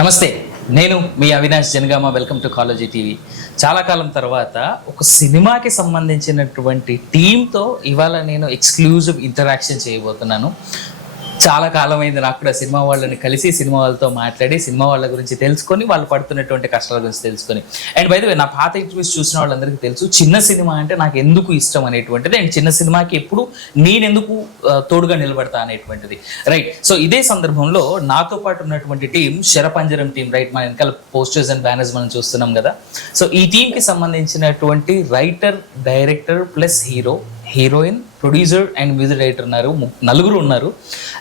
నమస్తే, నేను మీ Avinash Janagama. Welcome to College TV. చాలా కాలం తర్వాత ఒక సినిమాకి సంబంధించినటువంటి టీంతో ఇవాళ నేను ఎక్స్క్లూజివ్ ఇంటరాక్షన్ చేయబోతున్నాను. చాలా కాలం అయింది నాకు కూడా సినిమా వాళ్ళని కలిసి, సినిమా వాళ్ళతో మాట్లాడి, సినిమా వాళ్ళ గురించి తెలుసుకొని, వాళ్ళు పడుతున్నటువంటి కష్టాల గురించి తెలుసుకొని. అండ్ బై ద వే, నా పాత ఇంటర్వ్యూస్ చూసిన వాళ్ళందరికీ తెలుసు చిన్న సినిమా అంటే నాకు ఎందుకు ఇష్టం అనేటువంటిది, అండ్ చిన్న సినిమాకి ఎప్పుడు నేనెందుకు తోడుగా నిలబడతా అనేటువంటిది. రైట్. సో ఇదే సందర్భంలో నాతో పాటు ఉన్నటువంటి టీం శరపంజరం టీం. రైట్, మన వెనకాల పోస్టర్స్ అండ్ బ్యానర్స్ మనం చూస్తున్నాం కదా. సో ఈ టీంకి సంబంధించినటువంటి writer, director plus hero, heroine, producer and music director ఉన్నారు. నలుగురు ఉన్నారు.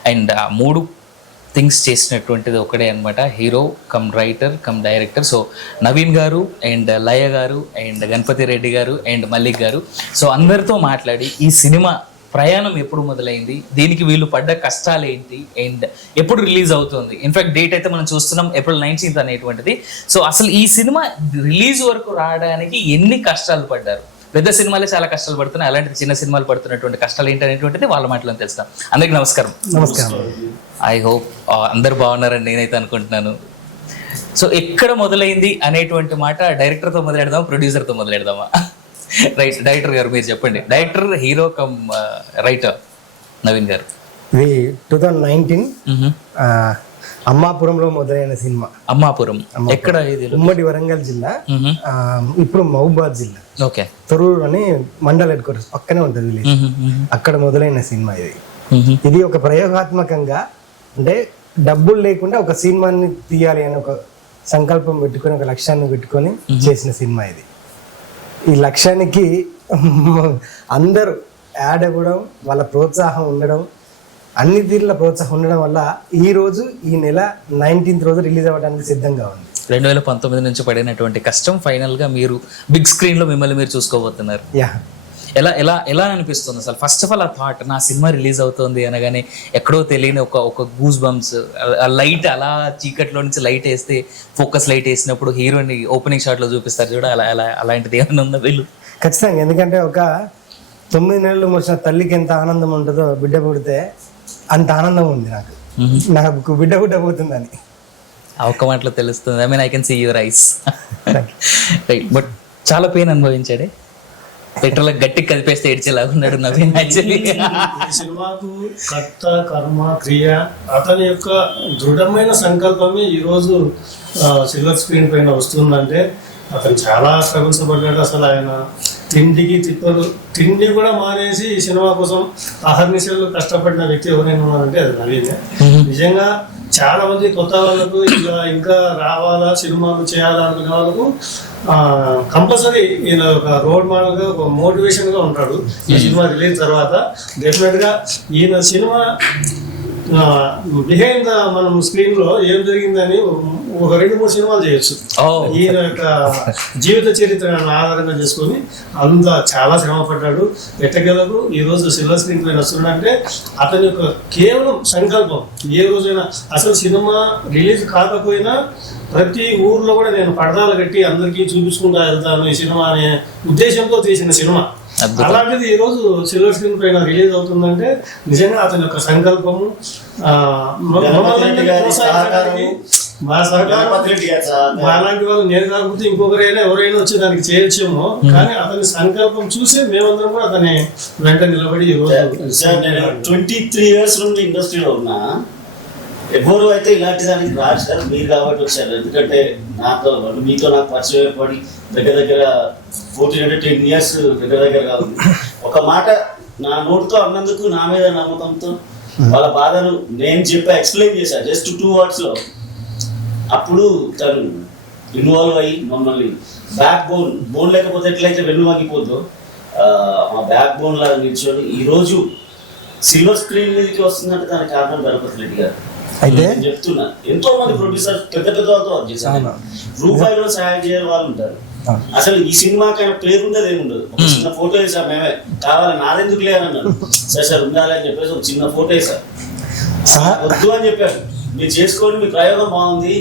అండ్ మూడు థింగ్స్ చేసినటువంటిది ఒకటే అనమాట, hero cum writer cum director. So Naveen గారు అండ్ లయ గారు అండ్ గణపతి రెడ్డి గారు అండ్ మల్లిక్ గారు. సో అందరితో మాట్లాడి ఈ సినిమా ప్రయాణం ఎప్పుడు మొదలైంది, దీనికి వీళ్ళు పడ్డ కష్టాలు ఏంటి, అండ్ ఎప్పుడు రిలీజ్ అవుతుంది. ఇన్ఫాక్ట్ డేట్ అయితే మనం చూస్తున్నాం April 19th అనేటువంటిది. సో అసలు ఈ సినిమా రిలీజ్ వరకు రావడానికి ఎన్ని కష్టాలు పడ్డారు. పెద్ద సినిమాలే చాలా కష్టాలు పడుతున్నాయి, అలాంటిది చిన్న సినిమాలు పడుతున్నటువంటి కష్టాలు ఏంటి అనేటువంటిది వాళ్ళ మాటలో తెలుస్తాం. అందరికీ నమస్కారం. నమస్కారం. ఐ హోప్ అందరు బాగున్నారని నేనైతే అనుకుంటున్నాను. సో ఎక్కడ మొదలైంది అనేటువంటి మాట డైరెక్టర్తో మొదలెడదామా, ప్రొడ్యూసర్తో మొదలెడదామా? రైట్, డైరెక్టర్ గారు మీరు చెప్పండి. Director, hero cum writer Naveen గారు. ఇది 2019 అమ్మాపురంలో మొదలైన సినిమా. అమ్మాపురం ఎక్కడ? ఇది ఉమ్మడి వరంగల్ జిల్లా, ఇప్పుడు మహబూబాద్ జిల్లా. ఓకే. తొర్రూరు అని మండల్ హెడ్ క్వార్టర్స్ పక్కనే ఉంటుంది విలేజ్. అక్కడ మొదలైన సినిమా ఇది. ఇది ఒక ప్రయోగాత్మకంగా, అంటే డబ్బులు లేకుండా ఒక సినిమాని తీయాలి అని ఒక సంకల్పం పెట్టుకొని, ఒక లక్ష్యాన్ని పెట్టుకొని చేసిన సినిమా ఇది. ఈ లక్ష్యానికి అందరూ యాడ్ అవ్వడం, వాళ్ళ ప్రోత్సాహం ఉండడం, అన్ని తీరుల ప్రోత్సాహం ఉండడం వల్ల ఈ రోజు, ఈ నెల 19th రోజు రిలీజ్ అవ్వడానికి సిద్ధంగా ఉంది. 2019 నుంచి పడినటువంటి కష్టం ఫైనల్ గా మీరు బిగ్ స్క్రీన్ లో మిమ్మల్ని మీరు చూసుకోబోతున్నారు. ఎలా ఎలా ఎలా అనిపిస్తుంది అసలు? ఫస్ట్ ఆఫ్ ఆల్ ఆ థాట్, నా సినిమా రిలీజ్ అవుతుంది అనగానే ఎక్కడో తెలియని ఒక గూస్ బంప్స్, లైట్ అలా చీకట్లో నుంచి లైట్ వేస్తే, ఫోకస్ లైట్ వేసినప్పుడు హీరోని ఓపెనింగ్ షాట్ లో చూపిస్తారు చూడ, అలా అలా అలాంటిది ఏమైనా ఉందా వీళ్ళు? ఖచ్చితంగా. ఎందుకంటే ఒక 9 నెలలు మోసిన తల్లికి ఎంత ఆనందం ఉంటుందో బిడ్డ పుడితే అంత ఆనందం ఉంది నాకు బిడ్డ పుట్టబోతుందని. ఆ ఒక్క మాటలో తెలుస్తుంది. I mean I can see your eyes. Right. But చాలా పెయిన్ అనుభవించాడే. పెట్రోల్ గట్టి కదిపేస్తే ఏడ్చేలాగా ఉన్నాడు నవీన్. యాక్చువల్లీ ఈ సినిమాకు కర్త, కర్మ, క్రియ, అతని యొక్క దృఢమైన సంకల్పమే ఈరోజు సిల్వర్ స్క్రీన్ పైన వస్తుందంటే అతను చాలా స్ట్రగుల్స్ పడ్డాడు. అసలు ఆయన తిండికి తిప్పలు, తిండి కూడా మానేసి ఈ సినిమా కోసం అహర్నిశలు కష్టపడిన వ్యక్తి ఎవరైనా ఉన్నారంటే అది నవీనే. నిజంగా చాలా మంది కొత్త వాళ్ళకు ఇంకా రావాలా, సినిమాలు చేయాలా అనుకునే వాళ్ళకు కంపల్సరీ ఈయన ఒక రోడ్ మోడల్ గా, ఒక మోటివేషన్ గా ఉంటాడు. ఈ సినిమా రిలీజ్ తర్వాత డెఫినెట్ గా ఈయన సినిమా బిహైండ్ ద మనం స్క్రీన్ లో ఏం జరిగిందని ఒక 2-3 సినిమాలు చేయొచ్చు. ఈయన యొక్క జీవిత చరిత్రను ఆధారంగా చేసుకొని అంత చాలా శ్రమ పడ్డాడు. ఎట్టగలకు ఈ రోజు సిల్వర్ స్క్రీన్ పైన వస్తున్నాడంటే అతని యొక్క కేవలం సంకల్పం. ఏ రోజైనా అసలు సినిమా రిలీజ్ కాకపోయినా ప్రతి ఊర్లో కూడా నేను పడదాలు కట్టి అందరికీ చూపించుకుంటా వెళ్తాను ఈ సినిమా అనే ఉద్దేశంతో చేసిన సినిమా. అలాంటిది ఈ రోజు సిల్వర్ స్క్రీన్ పైన రిలీజ్ అవుతుందంటే నిజంగా అతని యొక్క సంకల్పము, మా సహకారం, అలాంటి వాళ్ళు నేను కాకపోతే ఇంకొకరైనా ఎవరైనా వచ్చి దానికి చేయొచ్చేమో, కానీ అతని సంకల్పం చూసి మేమందరం కూడా అతని వెంట నిలబడి ఈ రోజు 23 years నుండి ఇండస్ట్రీలో ఉన్నా ఎవరు అయితే ఇలాంటి దానికి రాదు సార్. మీరు కాబట్టి వచ్చారు. ఎందుకంటే మీతో నాకు పరిచయం ఏర్పడి దగ్గర 10 years దగ్గరగా ఉంది. ఒక మాట నా నోటితో అన్నందుకు నా మీద నమ్మకంతో వాళ్ళ బాధను నేను ఎక్స్ప్లెయిన్ చేశాను జస్ట్ 2 words లో. అప్పుడు తను ఇన్వాల్వ్ అయ్యి మమ్మల్ని బ్యాక్ బోన్ లేకపోతే ఎట్లయితే వెన్ను వంగిపోద్దో ఆ బ్యాక్ బోన్ లాగా నిల్చొని ఈరోజు సిల్వర్ స్క్రీన్ మీదకి వస్తుందంటే దానికి కారణం గణపతి రెడ్డి గారు. అయితే చెప్తున్నా, ఎంతో మంది ప్రొడ్యూసర్ పెద్ద వాళ్ళతో చేశారు, రూపాయలో సహాయం చేయని వాళ్ళు ఉంటారు. అసలు ఈ సినిమాకైనా పేరు ఉండదు, ఏముండదు. ఒక చిన్న ఫోటో వేసాం మేమే, కావాలి నాదెందుకు లేదన్నారు. సార్ ఉండాలి అని చెప్పేసి ఒక చిన్న ఫోటో వేసారు. వద్దు అని చెప్పారు, మీరు చేసుకోండి, మీ ప్రయోగం బాగుంది,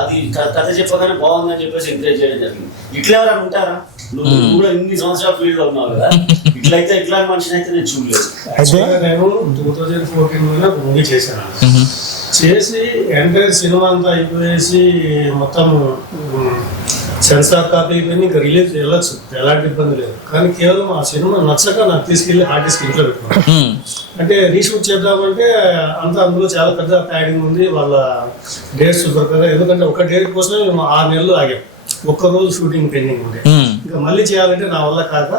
అది కథ చెప్పగానే బాగుంది అని చెప్పేసి ఎంకరేజ్ చేయడం జరిగింది. ఇట్లా ఎవరైనా ఉంటారా? నువ్వు కూడా ఇన్ని సంవత్సరాల ఫీల్డ్ లో ఉన్నావు కదా, ఇట్లయితే ఇట్లాంటి మనిషిని అయితే నేను చూడలేదు. నేను 2014 మూవీ చేశాను. చేసి ఎంటైర్ సినిమా అంతా అయిపోయేసి మొత్తం సెన్సార్ కాపీ అయిపోయింది, ఇంకా రిలీజ్ వెళ్ళొచ్చు, ఎలాంటి ఇబ్బంది లేదు. కానీ కేవలం ఆ సినిమా నచ్చక నాకు తీసుకెళ్ళి హార్డ్ డిస్క్ ఇంట్లో పెట్టుకున్నాను. అంటే రీషూట్ చేద్దామంటే అంతా అందులో చాలా పెద్ద ప్యాడింగ్ ఉంది, వాళ్ళ డేట్స్ దొరకదు. ఎందుకంటే ఒక డేట్ కోసం మేము 6 నెలలు ఆగాం, ఒక్కరోజు షూటింగ్ పెండింగ్ ఉండే. ఇంకా మళ్ళీ చేయాలంటే నా వల్ల కాక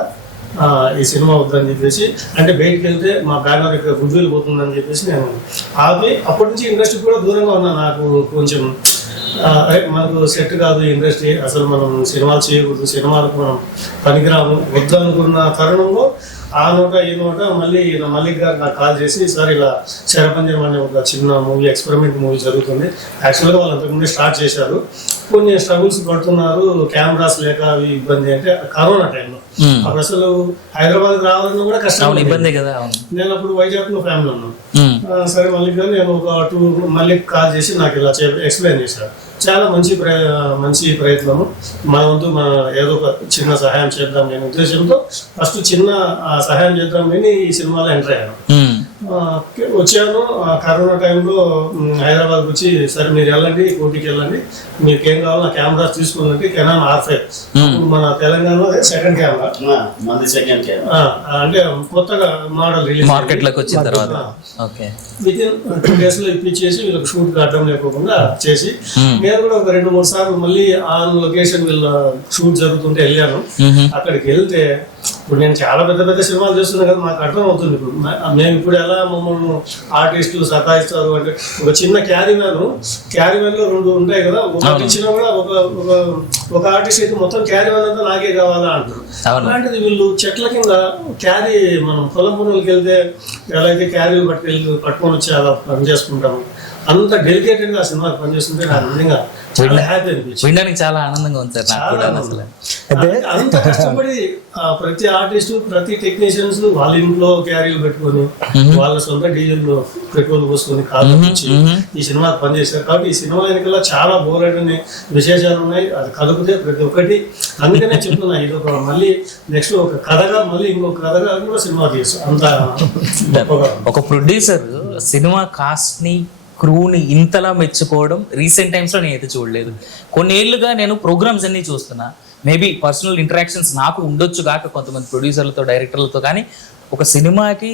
ఈ సినిమా వద్దని చెప్పేసి, అంటే బయటికి వెళ్తే మా బ్యానర్ ఇక్కడ గుడ్విల్ పోతుందని చెప్పేసి నేను ఆపి అప్పటి నుంచి ఇండస్ట్రీ కూడా దూరంగా ఉన్నా. నాకు కొంచెం మనకు సెట్ కాదు ఇండస్ట్రీ, అసలు మనం సినిమాలు చేయకూడదు, సినిమాలకు మనం పనికిరాము వద్దనుకున్న తరుణంలో ఆ నోట ఈ నోట మళ్ళీ మల్లిక్ గారు నాకు కాల్ చేసి, సార్ ఇలా శరపంజరం అనే ఒక చిన్న మూవీ, ఎక్స్పెరిమెంట్ మూవీ జరుగుతుంది. యాక్చువల్గా వాళ్ళు అంతకుముందే స్టార్ట్ చేశారు, కొన్ని స్ట్రగుల్స్ పడుతున్నారు, కెమెరాస్ లేక అవి ఇబ్బంది. అంటే కరోనా టైంలో అప్పుడు అసలు హైదరాబాద్ రావాలన్నా కూడా కష్టం, ఇబ్బంది కదా. నేను అప్పుడు వైజాగ్ లో ఫ్యామిలీ ఉన్నాను. సరే మల్లిక్ గారు నేను ఒక 2 మళ్ళీ కాల్ చేసి నాకు ఇలా ఎక్స్ప్లెయిన్ చేశారు. చాలా మంచి ప్రయత్నము, మన వంతు మన ఏదో ఒక చిన్న సహాయం చేద్దాం అనే ఉద్దేశంతో ఫస్ట్ చిన్న సహాయం చేద్దాం అని ఈ సినిమాలో ఎంటర్ అయ్యాను. వచ్చాను కరోనా టైంలో హైదరాబాద్కి వచ్చి, సరే మీరు వెళ్ళండి, కోటికి వెళ్ళండి, మీకు ఏం కావాలో నా కెమెరాస్ తీసుకున్నట్టు కెనాన్ R5 మన తెలంగాణలో సెకండ్ కెమెరా, అంటే కొత్తగా మోడల్ రిలీజ్ మార్కెట్లోకి వచ్చిన తర్వాత వితిన్ 2 days లో ఇప్పించేసి వీళ్ళకి షూట్ అడ్డం లేకుండా చేసి, నేను కూడా ఒక 2-3 సార్లు మళ్ళీ ఆన్ లొకేషన్ వీళ్ళ షూట్ జరుగుతుంటే వెళ్ళాను. అక్కడికి వెళ్తే ఇప్పుడు నేను చాలా పెద్ద సినిమాలు చేస్తున్నాను కదా, మాకు అర్థం అవుతుంది. ఇప్పుడు మేము ఇప్పుడు ఎలా మమ్మల్ని ఆర్టిస్టులు సతాయిస్తారు అంటే, ఒక చిన్న క్యారీవ్యాన్ లో 2 ఉంటాయి కదా, ఒకటి ఇచ్చినా కూడా ఒక ఆర్టిస్ట్ అయితే మొత్తం క్యారీవ్యాన్ అంతా నాకే కావాలా అంటారు. అలాంటిది వీళ్ళు చెట్ల కింద క్యారీ, మనం పొలం పనులకి వెళ్తే ఎలా అయితే క్యారీలు పట్టుకొని వచ్చి అలా పని చేసుకుంటాము, అంత డెలికేటెడ్ గా ఆ సినిమా పనిచేస్తుంటే నాకు నిజంగా చాలా హ్యాపీ అనిపించింది. వినడానికి చాలా ఆనందంగా ఉంది సార్ నాకు కూడా. అసలు అంత కష్టపడి ప్రతి ఆర్టిస్ట్, ప్రతి టెక్నీషియన్స్ వాళ్ళ ఇంట్లో క్యారీలు పెట్టుకొని, వాళ్ళ సొంత డీజిల్ పెట్రోల్ పోసుకొని కాదు ఈ సినిమాకి పనిచేశారు. కాబట్టి ఈ సినిమా వెనకాల చాలా బోలెడని విశేషాలు ఉన్నాయి, అది కలుపుతే ప్రతి ఒక్కటి. అందుకనే చెప్తున్నా, ఇది ఒక మళ్ళీ నెక్స్ట్ ఒక కథగా మళ్ళీ ఇంకొక కథగా కూడా సినిమా తీసు. అంత ఒక ప్రొడ్యూసర్ సినిమా కాస్ట్ ని, క్రూని ఇంతలా మెచ్చుకోవడం రీసెంట్ టైమ్స్లో నేనైతే చూడలేదు. కొన్ని ఏళ్ళుగా నేను ప్రోగ్రామ్స్ అన్నీ చూస్తున్నా, మేబీ పర్సనల్ ఇంటరాక్షన్స్ నాకు ఉండొచ్చు కాక కొంతమంది ప్రొడ్యూసర్లతో, డైరెక్టర్లతో, కానీ ఒక సినిమాకి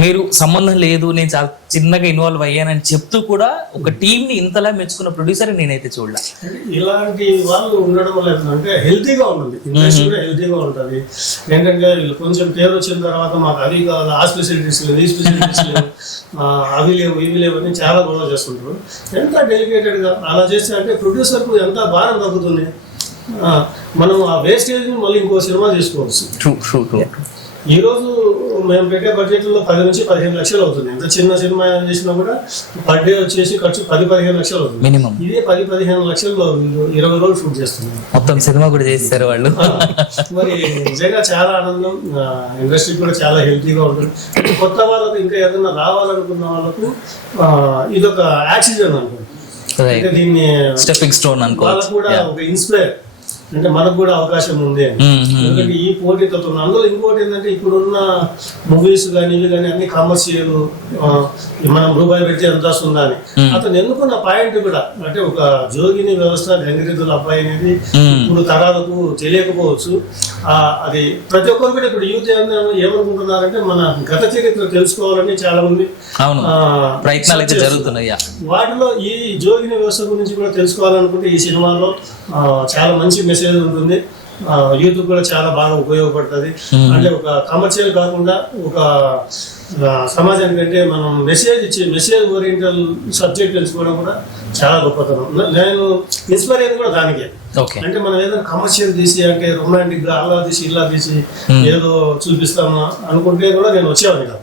మీరు సంబంధం లేదు, నేను చాలా చిన్నగా ఇన్వాల్వ్ అయ్యానని చెప్తూ కూడా ఒక టీంని ఇంతలా మెచ్చుకున్న ప్రొడ్యూసర్ నేనైతే చూడలే. ఇలాంటి వాళ్ళు ఉండడం వల్ల ఏంటంటే హెల్తీగా ఉంటుంది, ఇండస్ట్రీ కూడా హెల్తీగా ఉంటుంది. ఏంటంటే వీళ్ళు కొంచెం పేరు వచ్చిన తర్వాత మాకు అవి కాదు, ఆ స్పెషాలిటీస్ లేవు, ఈ స్పెషాలిటీస్ లేవు, అవి లేవు, ఇవి లేవు అని చాలా గొడవ చేస్తుంటారు. ఎంత డెలికేటెడ్గా అలా చేస్తే అంటే ప్రొడ్యూసర్కు ఎంత భారం తగ్గుతుంది. మనం ఆ వేస్టేజ్ని మళ్ళీ ఇంకో సినిమా తీసుకోవచ్చు. ఈరోజు మేము పెట్టే బడ్జెట్లో 10 నుంచి 15 లక్షలు అవుతుంది. ఎంత చిన్న సినిమా చేసినా కూడా పర్ డే వచ్చేసి ఖర్చు 10-15 లక్షలు అవుతుంది మినిమం. ఇదే 10-15 లక్షల్లో 20 రోజులు షూట్ చేస్తున్నాం. మొత్తం సినిమా కూడా చేస్తారు వాళ్ళు. మరి నిజంగా చాలా ఆనందం. ఇండస్ట్రీ కూడా చాలా హెల్తీగా ఉంటుంది. కొత్త వాళ్ళకు ఇంకా ఏదైనా రావాలనుకున్న వాళ్ళకు ఇదొక ఆక్సిజన్ అనుకోండి, దీన్ని స్టెప్పింగ్ స్టోన్ అనుకోవాలి. వాళ్ళకు కూడా ఒక ఇన్స్పైర్, అంటే మనకు కూడా అవకాశం ఉంది అని. ఎందుకంటే ఈ పోటీతో అందులో ఇంకోటి ఏంటంటే, ఇప్పుడున్న మూవీస్ కానీ ఇవి కానీ అన్ని కమర్షియల్, మనం రూపాయి పెట్టి ఎంత వస్తుందా అని. అతను ఎన్నుకున్న పాయింట్ కూడా, అంటే ఒక జోగిని వ్యవస్థ, గంగిరెద్దుల అబ్బాయి అనేది ఇప్పుడు తరాలకు తెలియకపోవచ్చు. అది ప్రతి ఒక్కరు కూడా ఇప్పుడు యూత్ ఏమనుకుంటున్నారంటే, మన గత చరిత్ర తెలుసుకోవాలని చాలా మంది ప్రయత్నాలు అయితే జరుగుతున్నాయి. వాటిలో ఈ జోగిని వ్యవస్థ గురించి కూడా తెలుసుకోవాలనుకుంటే ఈ సినిమాలో చాలా మంచి మెసేజ్ ఉంటుంది. యూత్ కూడా చాలా బాగా ఉపయోగపడుతుంది. అంటే ఒక కమర్షియల్ కాకుండా ఒక సమాజానికి అంటే మనం మెసేజ్ ఓరియంటల్ సబ్జెక్ట్ తెలుసుకోవడం కూడా చాలా గొప్పతనం. నేను ఇన్స్పైర్ అయ్యేది కూడా దానికే. అంటే మనం ఏదైనా కమర్షియల్ తీసి, అంటే రొమాంటిక్ గా అలా తీసి ఇలా తీసి ఏదో చూపిస్తామా అనుకుంటే కూడా నేను వచ్చేవాడిని కాదు.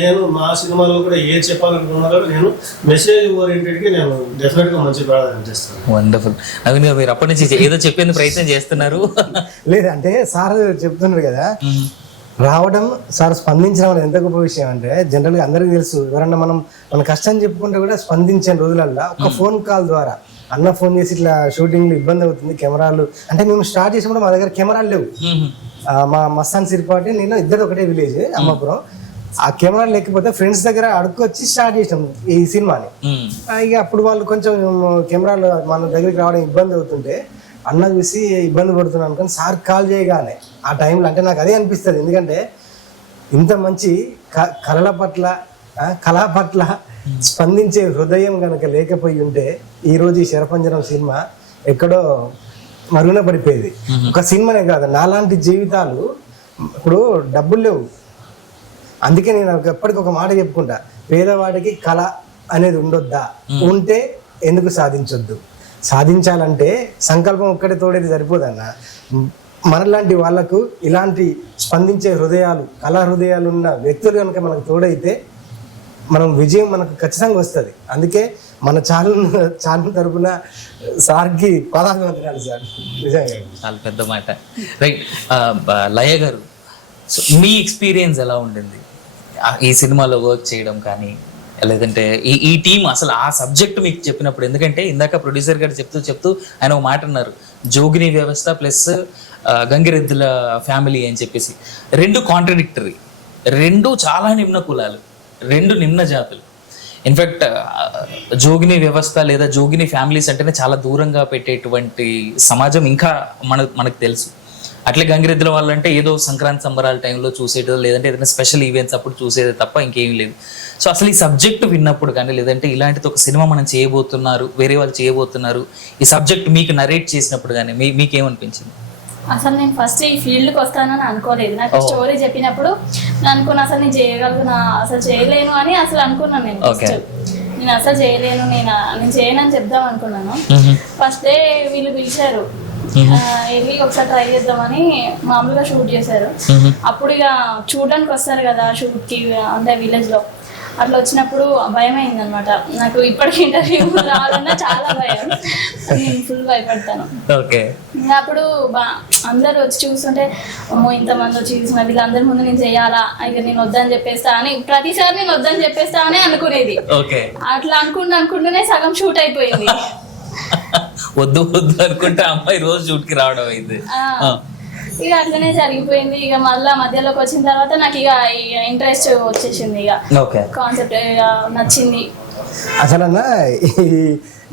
నేను మా సినిమాలో కూడా ఏది చెప్పాలనుకున్నారో నేను మెసేజ్ ఓరియంటెడ్ కి నేను డెఫినెట్ గా మంచి ప్రాధాన్యత చేస్తాను. వండర్ఫుల్. నవీన్ గారు, మీరు అప్పటి నుంచి ఏదో చెప్పేందుకు ప్రయత్నం చేస్తున్నారు. లేదంటే సార్ చెప్తున్నారు కదా, రావడం, సార్ స్పందించడం అనేది ఎంత గొప్ప విషయం. అంటే జనరల్గా అందరికీ తెలుసు, ఎవరన్నా మన కష్టం చెప్పుకుంటే కూడా స్పందించిన రోజులల్లో ఒక ఫోన్ కాల్ ద్వారా అన్న ఫోన్ చేసి ఇట్లా షూటింగ్లో ఇబ్బంది అవుతుంది, కెమెరాలు అంటే మేము స్టార్ట్ చేసినప్పుడు మా దగ్గర కెమెరాలు లేవు. మా మస్తాన్ సిరిపాటి నేను ఇద్దరు ఒకటే విలేజ్ అమ్మాపురం. ఆ కెమెరా లేకపోతే ఫ్రెండ్స్ దగ్గర అడుక్కొచ్చి స్టార్ట్ చేసాం ఈ సినిమాని. ఇక అప్పుడు వాళ్ళు కొంచెం కెమెరాలు మన దగ్గరికి రావడం ఇబ్బంది అవుతుంటే అన్న చూసి ఇబ్బంది పడుతున్నాను అనుకుని సార్ కాల్ చేయగానే ఆ టైంలో అంటే నాకు అదే అనిపిస్తుంది. ఎందుకంటే ఇంత మంచి కళ పట్ల స్పందించే హృదయం కనుక లేకపోయి ఉంటే ఈరోజు ఈ శరపంజరం సినిమా ఎక్కడో మరుగున పడిపోయేది. ఒక సినిమానే కాదు, నాలాంటి జీవితాలు ఇప్పుడు డబ్బులు లేవు. అందుకే నేను ఎప్పటికొక మాట చెప్పుకుంటా, పేదవాడికి కళ అనేది ఉండొద్దా, ఉంటే ఎందుకు సాధించొద్దు. సాధించాలంటే సంకల్పం ఒక్కటే తోడేది సరిపోదన్న. మనలాంటి వాళ్ళకు ఇలాంటి స్పందించే హృదయాలు, కళా హృదయాలు ఉన్న వ్యక్తులు కనుక మనకు తోడైతే మనం విజయం మనకు ఖచ్చితంగా వస్తుంది. అందుకే మన ఛానల్ తరపున సార్కి పదాభివందనాలు సార్. నిజంగా చాలా పెద్ద మాట. రైట్, లయ గారు, సో మీ ఎక్స్పీరియన్స్ ఎలా ఉండింది ఈ సినిమాలో వర్క్ చేయడం కానీ, లేదంటే ఈ టీం అసలు ఆ సబ్జెక్ట్ మీకు చెప్పినప్పుడు? ఎందుకంటే ఇందాక ప్రొడ్యూసర్ గారు చెప్తూ ఆయన ఒక మాట అన్నారు, జోగిని వ్యవస్థ ప్లస్ గంగిరెద్దుల ఫ్యామిలీ అని చెప్పేసి. రెండు కాంట్రడిక్టరీ, రెండు చాలా నిమ్న కులాలు, రెండు నిమ్న జాతులు. ఇన్ఫ్యాక్ట్ జోగిని వ్యవస్థ లేదా జోగిని ఫ్యామిలీస్ అంటేనే చాలా దూరంగా పెట్టేటువంటి సమాజం ఇంకా మనకు తెలుసు. అట్లే గంగిరెద్దుల వాళ్ళంటే ఏదో సంక్రాంతి సంబరాల టైంలో చూసేటో, లేదంటే ఏదైనా స్పెషల్ ఈవెంట్స్ అప్పుడు చూసేది తప్ప ఇంకేం లేదు. సో అసలు ఈ సబ్జెక్ట్ విన్నప్పుడు కానీ, లేదంటే ఇలాంటిది ఒక సినిమా మనం చేయబోతున్నారు, వేరే వాళ్ళు చేయబోతున్నారు, ఈ సబ్జెక్ట్ మీకు నరేట్ చేసినప్పుడు కానీ మీకేమనిపించింది? అసలు నేను ఫస్ట్ ఈ ఫీల్డ్కి వస్తానని అనుకోలేదు. నాకు స్టోరీ చెప్పినప్పుడు నేను అనుకున్నా అసలు నేను చేయగలుగుతున్నా, అసలు చేయలేను అని అసలు అనుకున్నాను. నేను అసలు చేయలేను, నేను చేయనని చెప్దాం అనుకున్నాను. ఫస్ట్ డే వీళ్ళు పిలిచారు, వెళ్ళి ఒకసారి ట్రై చేద్దామని మామూలుగా షూట్ చేశారు. అప్పుడు ఇక చూడడానికి వస్తారు కదా షూట్కి, అంటే విలేజ్లో. అట్లా వచ్చినప్పుడు భయం అయింది అనమాట నాకు. ఇప్పటికి ఇంటర్వ్యూ రావాలన్నా చాలా భయం, నేను ఫుల్ భయపడతాను. అప్పుడు అందరు వచ్చి చూస్తుంటే అమ్మో ఇంతమంది వచ్చి చూసిన వీళ్ళందరి ముందు నేను చేయాలా, ఇక నేను వద్దని చెప్పేస్తా అని, ప్రతిసారి నేను వద్దని చెప్పేస్తా అని అనుకునేది. అట్లా అనుకుంటూనే సగం షూట్ అయిపోయింది. వద్దు అనుకుంటే అమ్మాయి రోజు షూట్కి రావడం అయింది. ఇక అట్లనే జరిగిపోయింది. ఇక మళ్ళా మధ్యలోకి వచ్చిన తర్వాత నాకు ఇక ఇంట్రెస్ట్ వచ్చేసింది, ఇక కాన్సెప్ట్ నచ్చింది. అసలన్నా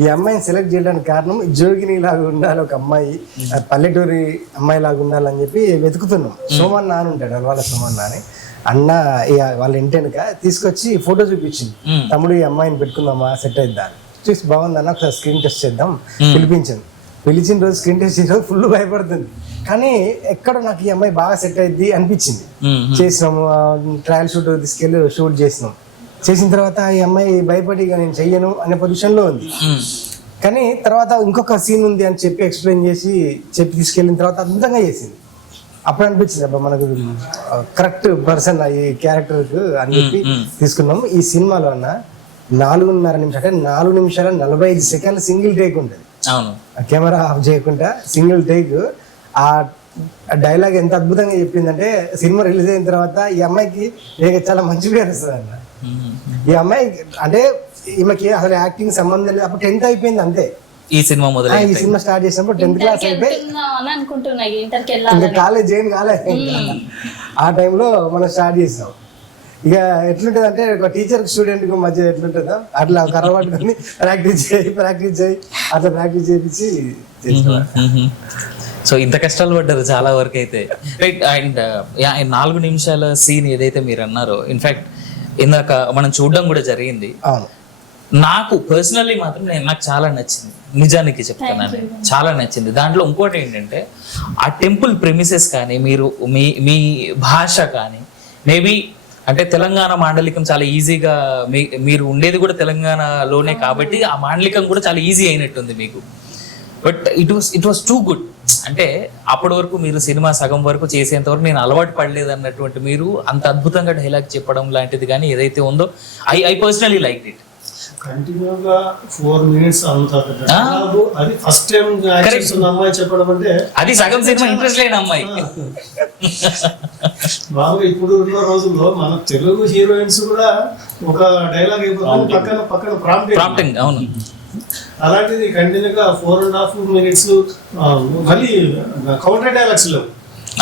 ఈ అమ్మాయిని సెలెక్ట్ చేయడానికి కారణం జోగిని లాగా ఉండాలి, ఒక అమ్మాయి పల్లెటూరి అమ్మాయి లాగా ఉండాలని చెప్పి వెతుకుతున్నాం. సోమన్న అని ఉంటాడు, వాళ్ళ సోమన్న అని అన్న వాళ్ళ ఇంటి వెనుక తీసుకొచ్చి ఫోటో చూపించింది. తమ్ముడు ఈ అమ్మాయిని పెట్టుకుందామా, సెట్ అయిద్దా అని చూసి బాగుందన్న ఒకసారి స్క్రీన్ టెస్ట్ చేద్దాం పిలిపించింది. పిలిచిన రోజు స్క్రీన్ టెస్ట్ చేసిన ఫుల్ భయపడుతుంది, కానీ ఎక్కడ నాకు ఈ అమ్మాయి బాగా సెట్ అయింది అనిపించింది. చేసినాము, ట్రయల్ షూట్ తీసుకెళ్ళి షూట్ చేసినాం. చేసిన తర్వాత ఈ అమ్మాయి భయపడి నేను చెయ్యను అనే పొజిషన్లో ఉంది. కానీ తర్వాత ఇంకొక సీన్ ఉంది అని చెప్పి ఎక్స్ప్లెయిన్ చేసి తీసుకెళ్ళిన తర్వాత అద్భుతంగా చేసింది. అప్పుడు అనిపించింది అబ్బా మనకు కరెక్ట్ పర్సన్ ఈ క్యారెక్టర్కు అని చెప్పి తీసుకున్నాము. ఈ సినిమాలో అన్న 4.5 నిమిషాలు, అంటే 4 నిమిషాల 45 సెకండ్లు సింగిల్ టేక్ ఉంటుంది. కెమెరా ఆఫ్ చేయకుండా సింగిల్ టేక్. ఆ డైలాగ్ ఎంత అద్భుతంగా చెప్పిందంటే సినిమా రిలీజ్ అయిన తర్వాత ఈ అమ్మాయికి చాలా మంచి పేరు వస్తుంది అన్న. ఈ అమ్మాయి అంటే ఈమెకి అసలు యాక్టింగ్ సంబంధం లేదు. అప్పుడు 10th అయిపోయింది అంతే. ఈ సినిమా స్టార్ట్ చేసినప్పుడు 10th క్లాస్ అయిపోయి ఇంకా కాలేజ్ జాయిన్ కాలేదు. ఆ టైంలో మనం స్టార్ట్ చేసాం. ఇక ఎట్లుంటది అంటే ఒక టీచర్ స్టూడెంట్ కు మధ్య ఎట్లుంటుందో అట్లా కరవాటుకొని ప్రాక్టీస్ చేయి అట్లా ప్రాక్టీస్ చేయించి చేసేవాడు. సో ఇంత కష్టాలు పడ్డారు చాలా వరకు అయితే. రైట్, అండ్ 4 నిమిషాల సీన్ ఏదైతే మీరు అన్నారో, ఇన్ఫాక్ట్ ఇందాక మనం చూడడం కూడా జరిగింది. నాకు పర్సనల్లీ మాత్రం నాకు చాలా నచ్చింది, నిజానికి చెప్తాను, చాలా నచ్చింది. దాంట్లో ఇంకోటి ఏంటంటే ఆ టెంపుల్ ప్రెమిసెస్ కానీ, మీ భాష కానీ, మేబీ అంటే తెలంగాణ మాండలికం చాలా ఈజీగా, మీరు ఉండేది కూడా తెలంగాణలోనే కాబట్టి ఆ మాండలికం కూడా చాలా ఈజీ అయినట్టుంది మీకు. But it was too good. అంటే అప్పటి వరకు మీరు సినిమా సగం వరకు చేసేంత వరకు నేను అలవాటు పడలేదు అన్నటువంటి మీరు అంత అద్భుతంగా డైలాగ్ చెప్పడం లాంటిది కానీ ఏదైతే ఉందో, ఐ పర్సనలీ లైక్ ఇట్. కంటిన్యూగా 4 minutes అంత అది ఫస్ట్ టైం అమ్మాయి చెప్పడం అంటే అది సగం సినిమా ఇంట్రెస్ట్ లేని అమ్మాయి. బాగా ఇప్పుడు ఉన్న రోజుల్లో మన తెలుగు హీరోయిన్స్ కూడా ఒక డైలాగ్ అయిపోతుంది, పక్కన ప్రాంప్టింగ్. అవును, అలాంటిది కంటిన్యూగా 4.5 minutes మళ్ళీ కౌంటర్ డైలాగ్స్ లేవు,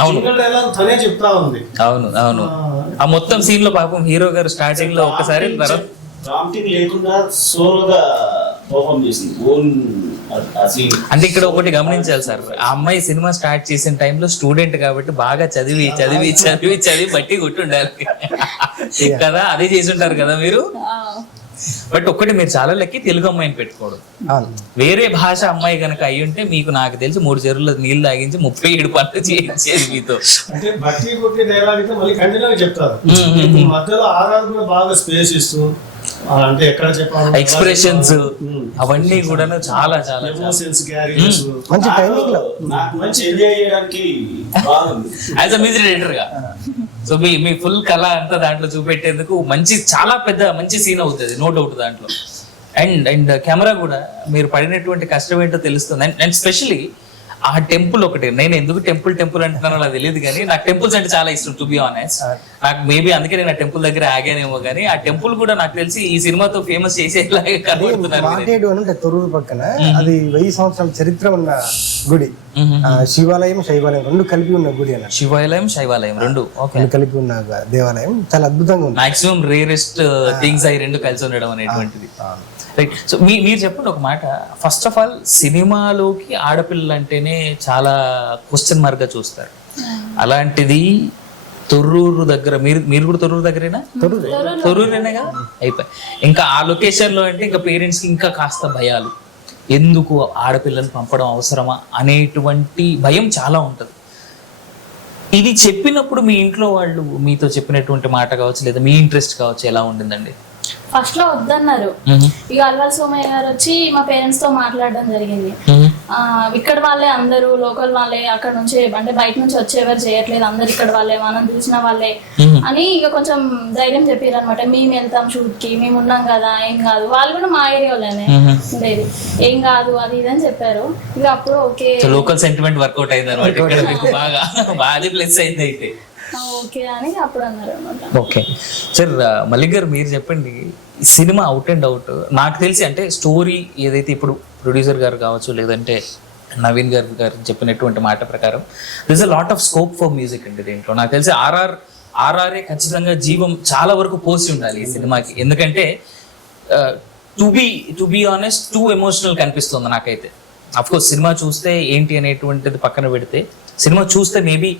సింగిల్ డైలాగ్ తనే చెప్తా ఉంది. అవును. ఆ మొత్తం సీన్ లో పాపం హీరో గారు స్టార్టింగ్ లో ఒకసారి తర్వాత ప్రాంప్టింగ్ లేకుండా సోలోగా పర్ఫామ్ చేసింది ఓన్ అంటే ఇక్కడ ఒకటి గమనించాలి సార్, ఆ అమ్మాయి సినిమా స్టార్ట్ చేసిన టైంలో స్టూడెంట్ కాబట్టి బాగా చదివి బట్టి కొట్టుండాలి కదా, అదే చేసి ఉంటారు కదా మీరు. బట్ ఒక్కటి మీరు చాలా లక్కీ తెలుగు అమ్మాయిని పెట్టుకోవడం. అవును. వేరే భాష అమ్మాయి కనుక అయ్యి ఉంటే మీకు నాకు తెలిసి 3 చెరువుల నీళ్లు తాగించి 37 పనులు చేయించేది మీతో. అంటే బట్టి కొట్టి డైలాగ్ అయితే మళ్ళీ కంటిన్యూ చెప్తారు. మధ్యలో ఆరాధన బాగా స్పేస్ ఇస్తూ అంటే ఎక్కడ చెప్పాలి ఎక్స్ప్రెషన్స్ అవన్నీ కూడా చాలా చాలా ఎమోషన్స్ క్యారీ చేస్తూ మంచి టైమింగ్ లో నాకు మంచి ఎంజాయ్ చేయడానికి బాగుంది యాజ్ అ మ్యూజిక్ డైరెక్టర్ గా. సో మీ ఫుల్ కళ అంతా దాంట్లో చూపెట్టేందుకు మంచి చాలా పెద్ద మంచి సీన్ అవుతుంది, నో డౌట్ దాంట్లో. అండ్ కెమెరా కూడా మీరు పడినటువంటి కష్టం ఏంటో తెలుస్తుంది. అండ్ స్పెషలీ ఆ టెంపుల్ ఒకటి, నేను ఎందుకు టెంపుల్ అంటున్నానో నాకు తెలియదు కానీ నాకు టెంపుల్స్ అంటే చాలా ఇష్టం టు బి ఆనెస్ట్. నాకు మేబీ అందుకే నేను ఆ టెంపుల్ దగ్గర ఆగానేమో కానీ ఆ టెంపుల్ కూడా నాకు తెలిసి ఈ సినిమాతో ఫేమస్ చేసేలాగే కనబడుతున్నారు. మాటేడు అని ఉంటాయి తొర్రూరు పక్కన, అది 1000 సంవత్సరాల చరిత్ర ఉన్న గుడి. శివాలయం శైవాలయం రెండు కలిపి ఉన్న గుడి అన్న. శివాలయం శైవాలయం రెండు కలిపి ఉన్న దేవాలయం చాలా అద్భుతంగా ఉంది. మాక్సిమం రేరెస్ట్ థింగ్స్ అవి రెండు కలిసి ఉండడం అనేటువంటిది. రైట్. సో మీరు చెప్పండి ఒక మాట, ఫస్ట్ ఆఫ్ ఆల్ సినిమాలోకి ఆడపిల్లలు అంటేనే చాలా క్వశ్చన్ మార్క్ గా చూస్తారు. అలాంటిది తొర్రూరు దగ్గర, మీరు కూడా తొర్రూరు దగ్గరేనా? తొర్రూరేనే కదా. అయిపోయి ఇంకా ఆ లొకేషన్ లో అంటే ఇంకా పేరెంట్స్ కి ఇంకా కాస్త భయాలు, ఎందుకు ఆడపిల్లని పంపడం అవసరమా అనేటువంటి భయం చాలా ఉంటది. ఇది చెప్పినప్పుడు మీ ఇంట్లో వాళ్ళు మీతో చెప్పినటువంటి మాట కావచ్చు లేదా మీ ఇంట్రెస్ట్ కావచ్చు ఎలా ఉండిందండి? ఫస్ట్ లో వద్దన్నారు. ఇక అల్వాల్ సోమయ్య గారు వచ్చి మా పేరెంట్స్ తో మాట్లాడడం జరిగింది. ఇక్కడ వాళ్ళే అందరూ లోకల్ వాళ్ళే, అక్కడ నుంచి అంటే బయట నుంచి వచ్చేవారు చేయట్లేదు, అందరు ఇక్కడ వాళ్ళే, మనం చూసిన వాళ్ళే అని ఇక కొంచెం ధైర్యం చెప్పారు అనమాట. మేము వెళ్తాం షూట్ కి, మేము ఉన్నాం కదా, ఏం కాదు. వాళ్ళు కూడా మా ఏరియా వాళ్ళనే ఉండేది, ఏం కాదు అది ఇది అని చెప్పారు. ఇక అప్పుడు ఓకే లోకల్ సెంటిమెంట్ వర్కౌట్ అయింది అనమాట, బాగా ప్లస్ అయింది అయితే. ఓకే అని అప్పుడు అన్నారు అనమాట. ఓకే సార్, మల్లిక్ గారు మీరు చెప్పండి, సినిమా అవుట్ అండ్ అవుట్ నాకు తెలిసి అంటే స్టోరీ ఏదైతే ఇప్పుడు ప్రొడ్యూసర్ గారు కావచ్చు లేదంటే నవీన్ గారు చెప్పినటువంటి మాట ప్రకారం this a lot of scope for music అండి దీంట్లో. నాకు తెలిసి ఆర్ఆర్ఏ ఖచ్చితంగా జీవం చాలా వరకు పోసి ఉండాలి ఈ సినిమాకి. ఎందుకంటే to be honest two emotional కనిపిస్తుంది నాకైతే. అఫ్ కోర్స్ సినిమా చూస్తే ఏంటి అనేటువంటిది పక్కన పెడితే, సినిమా చూస్తే మేబీ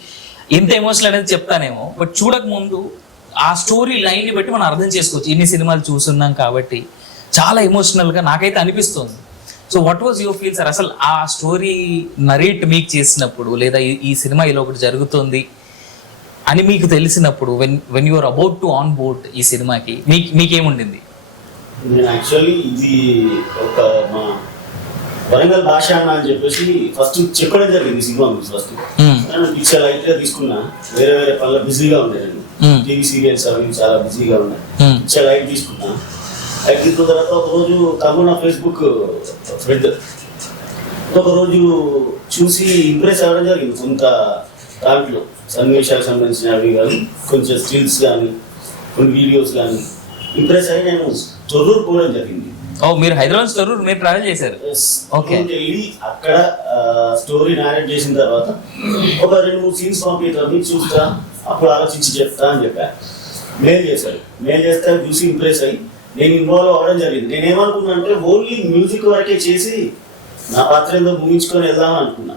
ఎంత ఎమోషనల్ అనేది చెప్తానేమో, బట్ చూడక ముందు ఆ స్టోరీ లైన్ ని బట్టి మనం అర్థం చేసుకోవచ్చు. ఇన్ని సినిమాలు చూస్తున్నాం కాబట్టి చాలా ఎమోషనల్ గా నాకైతే అనిపిస్తుంది. So what was your feel sir? అసలు ఆ స్టోరీ నరేట్ మీకు చేసినప్పుడు లేదా ఈ సినిమా ఇలా ఒకటి జరుగుతుంది అని మీకు తెలిసినప్పుడు, when you're about to on board ఈ సినిమాకి మీకేముండింది? నేను యాక్చువల్లీ ఇది ఒక మా వరంగల్ భాష అని చెప్పేసి ఫస్ట్ చెప్పడం జరిగింది సినిమా గురించి. ఫస్ట్ పిక్చర్ అయితే తీసుకున్నా, వేరే పనులు బిజీగా ఉండేది, టీవీ సీరియల్స్ అవి చాలా బిజీగా ఉన్నాయి. పిక్చర్ లైట్ తీసుకున్నా, లైట్ తీసుకున్న తర్వాత ఒకరోజు తమ్ముడు నా ఫేస్బుక్ ఫ్రెండ్ ఒకరోజు చూసి ఇంప్రెస్ అవ్వడం జరిగింది. కొంత దాంట్లో సన్నివేశాలకు సంబంధించిన అవి కానీ, కొంచెం స్టిల్స్ కానీ, కొన్ని వీడియోస్ కానీ ఇంప్రెస్ అయ్యి నేను తొర్రూరు పోవడం జరిగింది. ఓ, మీరు హైదరాబాద్ తొర్రూరు మీరు ట్రావెల్ చేశారు? ఓకే. వెళ్ళి అక్కడ స్టోరీ నారేట్ చేసిన తర్వాత ఒక 2-3 సీన్స్ పంపిస్తాను చూస్తా, అప్పుడు ఆలోచించి చెప్తా అని చెప్పాను. మెయిల్ చేస్తే చూసి ఇంప్రెస్ అయ్యి నేను ఇన్వాల్వ్ అవ్వడం జరిగింది. నేనేమనుకున్నా అంటే ఓన్లీ మ్యూజిక్ వరకే చేసి నా పాత్ర ఏందో ముగించుకొని వెళ్దామని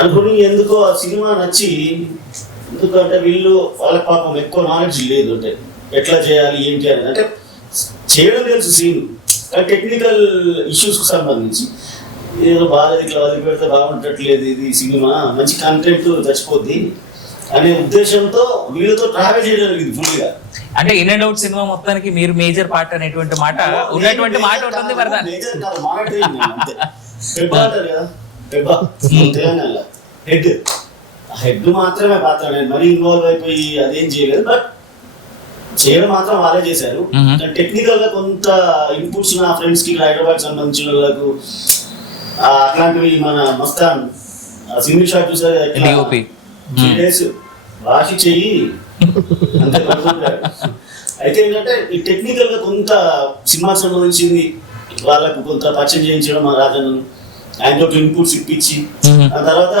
అనుకుని ఎందుకో ఆ సినిమా నచ్చి, ఎందుకంటే వీళ్ళు వాళ్ళ పాపం ఎక్కువ నాలెడ్జ్ లేదు, అంటే ఎట్లా చేయాలి ఏంటి అని, అంటే చేయడం తెలుసు సీన్ కానీ టెక్నికల్ ఇష్యూస్కి సంబంధించి ఏదో బాగా ఇట్లా వదిలి పెడితే బాగుంటట్లేదు, ఇది సినిమా మంచి కంటెంట్ చచ్చిపోద్ది అనే ఉద్దేశంతో వీళ్ళతో ట్రావెల్ చేయడం ఇది ఫుల్గా. అంటే ఇన్ అండ్ అవుట్ సినిమా మొత్తానికి మీరు మేజర్ పార్ట్ అనేటువంటి మాట ఉన్నటువంటి మాట ఉంటుంది. మేజర్ కాదు, మానిటరింగ్ అంతే. హెడ్ అంటారు కదా, తెలంగాణలో హెడ్ మాత్రమే పాత్ర. నేను మరీ ఇన్వాల్వ్ అయిపోయి అదేం చేయలేదు, బట్ చేయడం మాత్రం వాళ్ళే చేశారు. టెక్నికల్ గా కొంత ఇన్పుట్స్ నా ఫ్రెండ్స్ కి హైదరాబాద్ సంబంధించిన వాళ్ళకు అట్లాంటివి మన మస్తాన్ సింగిల్ షాట్ చూసారు, వాషి చెయ్యి అంతే. అయితే ఏంటంటే ఈ టెక్నికల్ గా కొంత సినిమాకి సంబంధించింది వాళ్ళకు కొంత పరిచయం చేయించడం మా రాజన్ ఆయనతో ఇన్పుట్స్ ఇప్పించి ఆ తర్వాత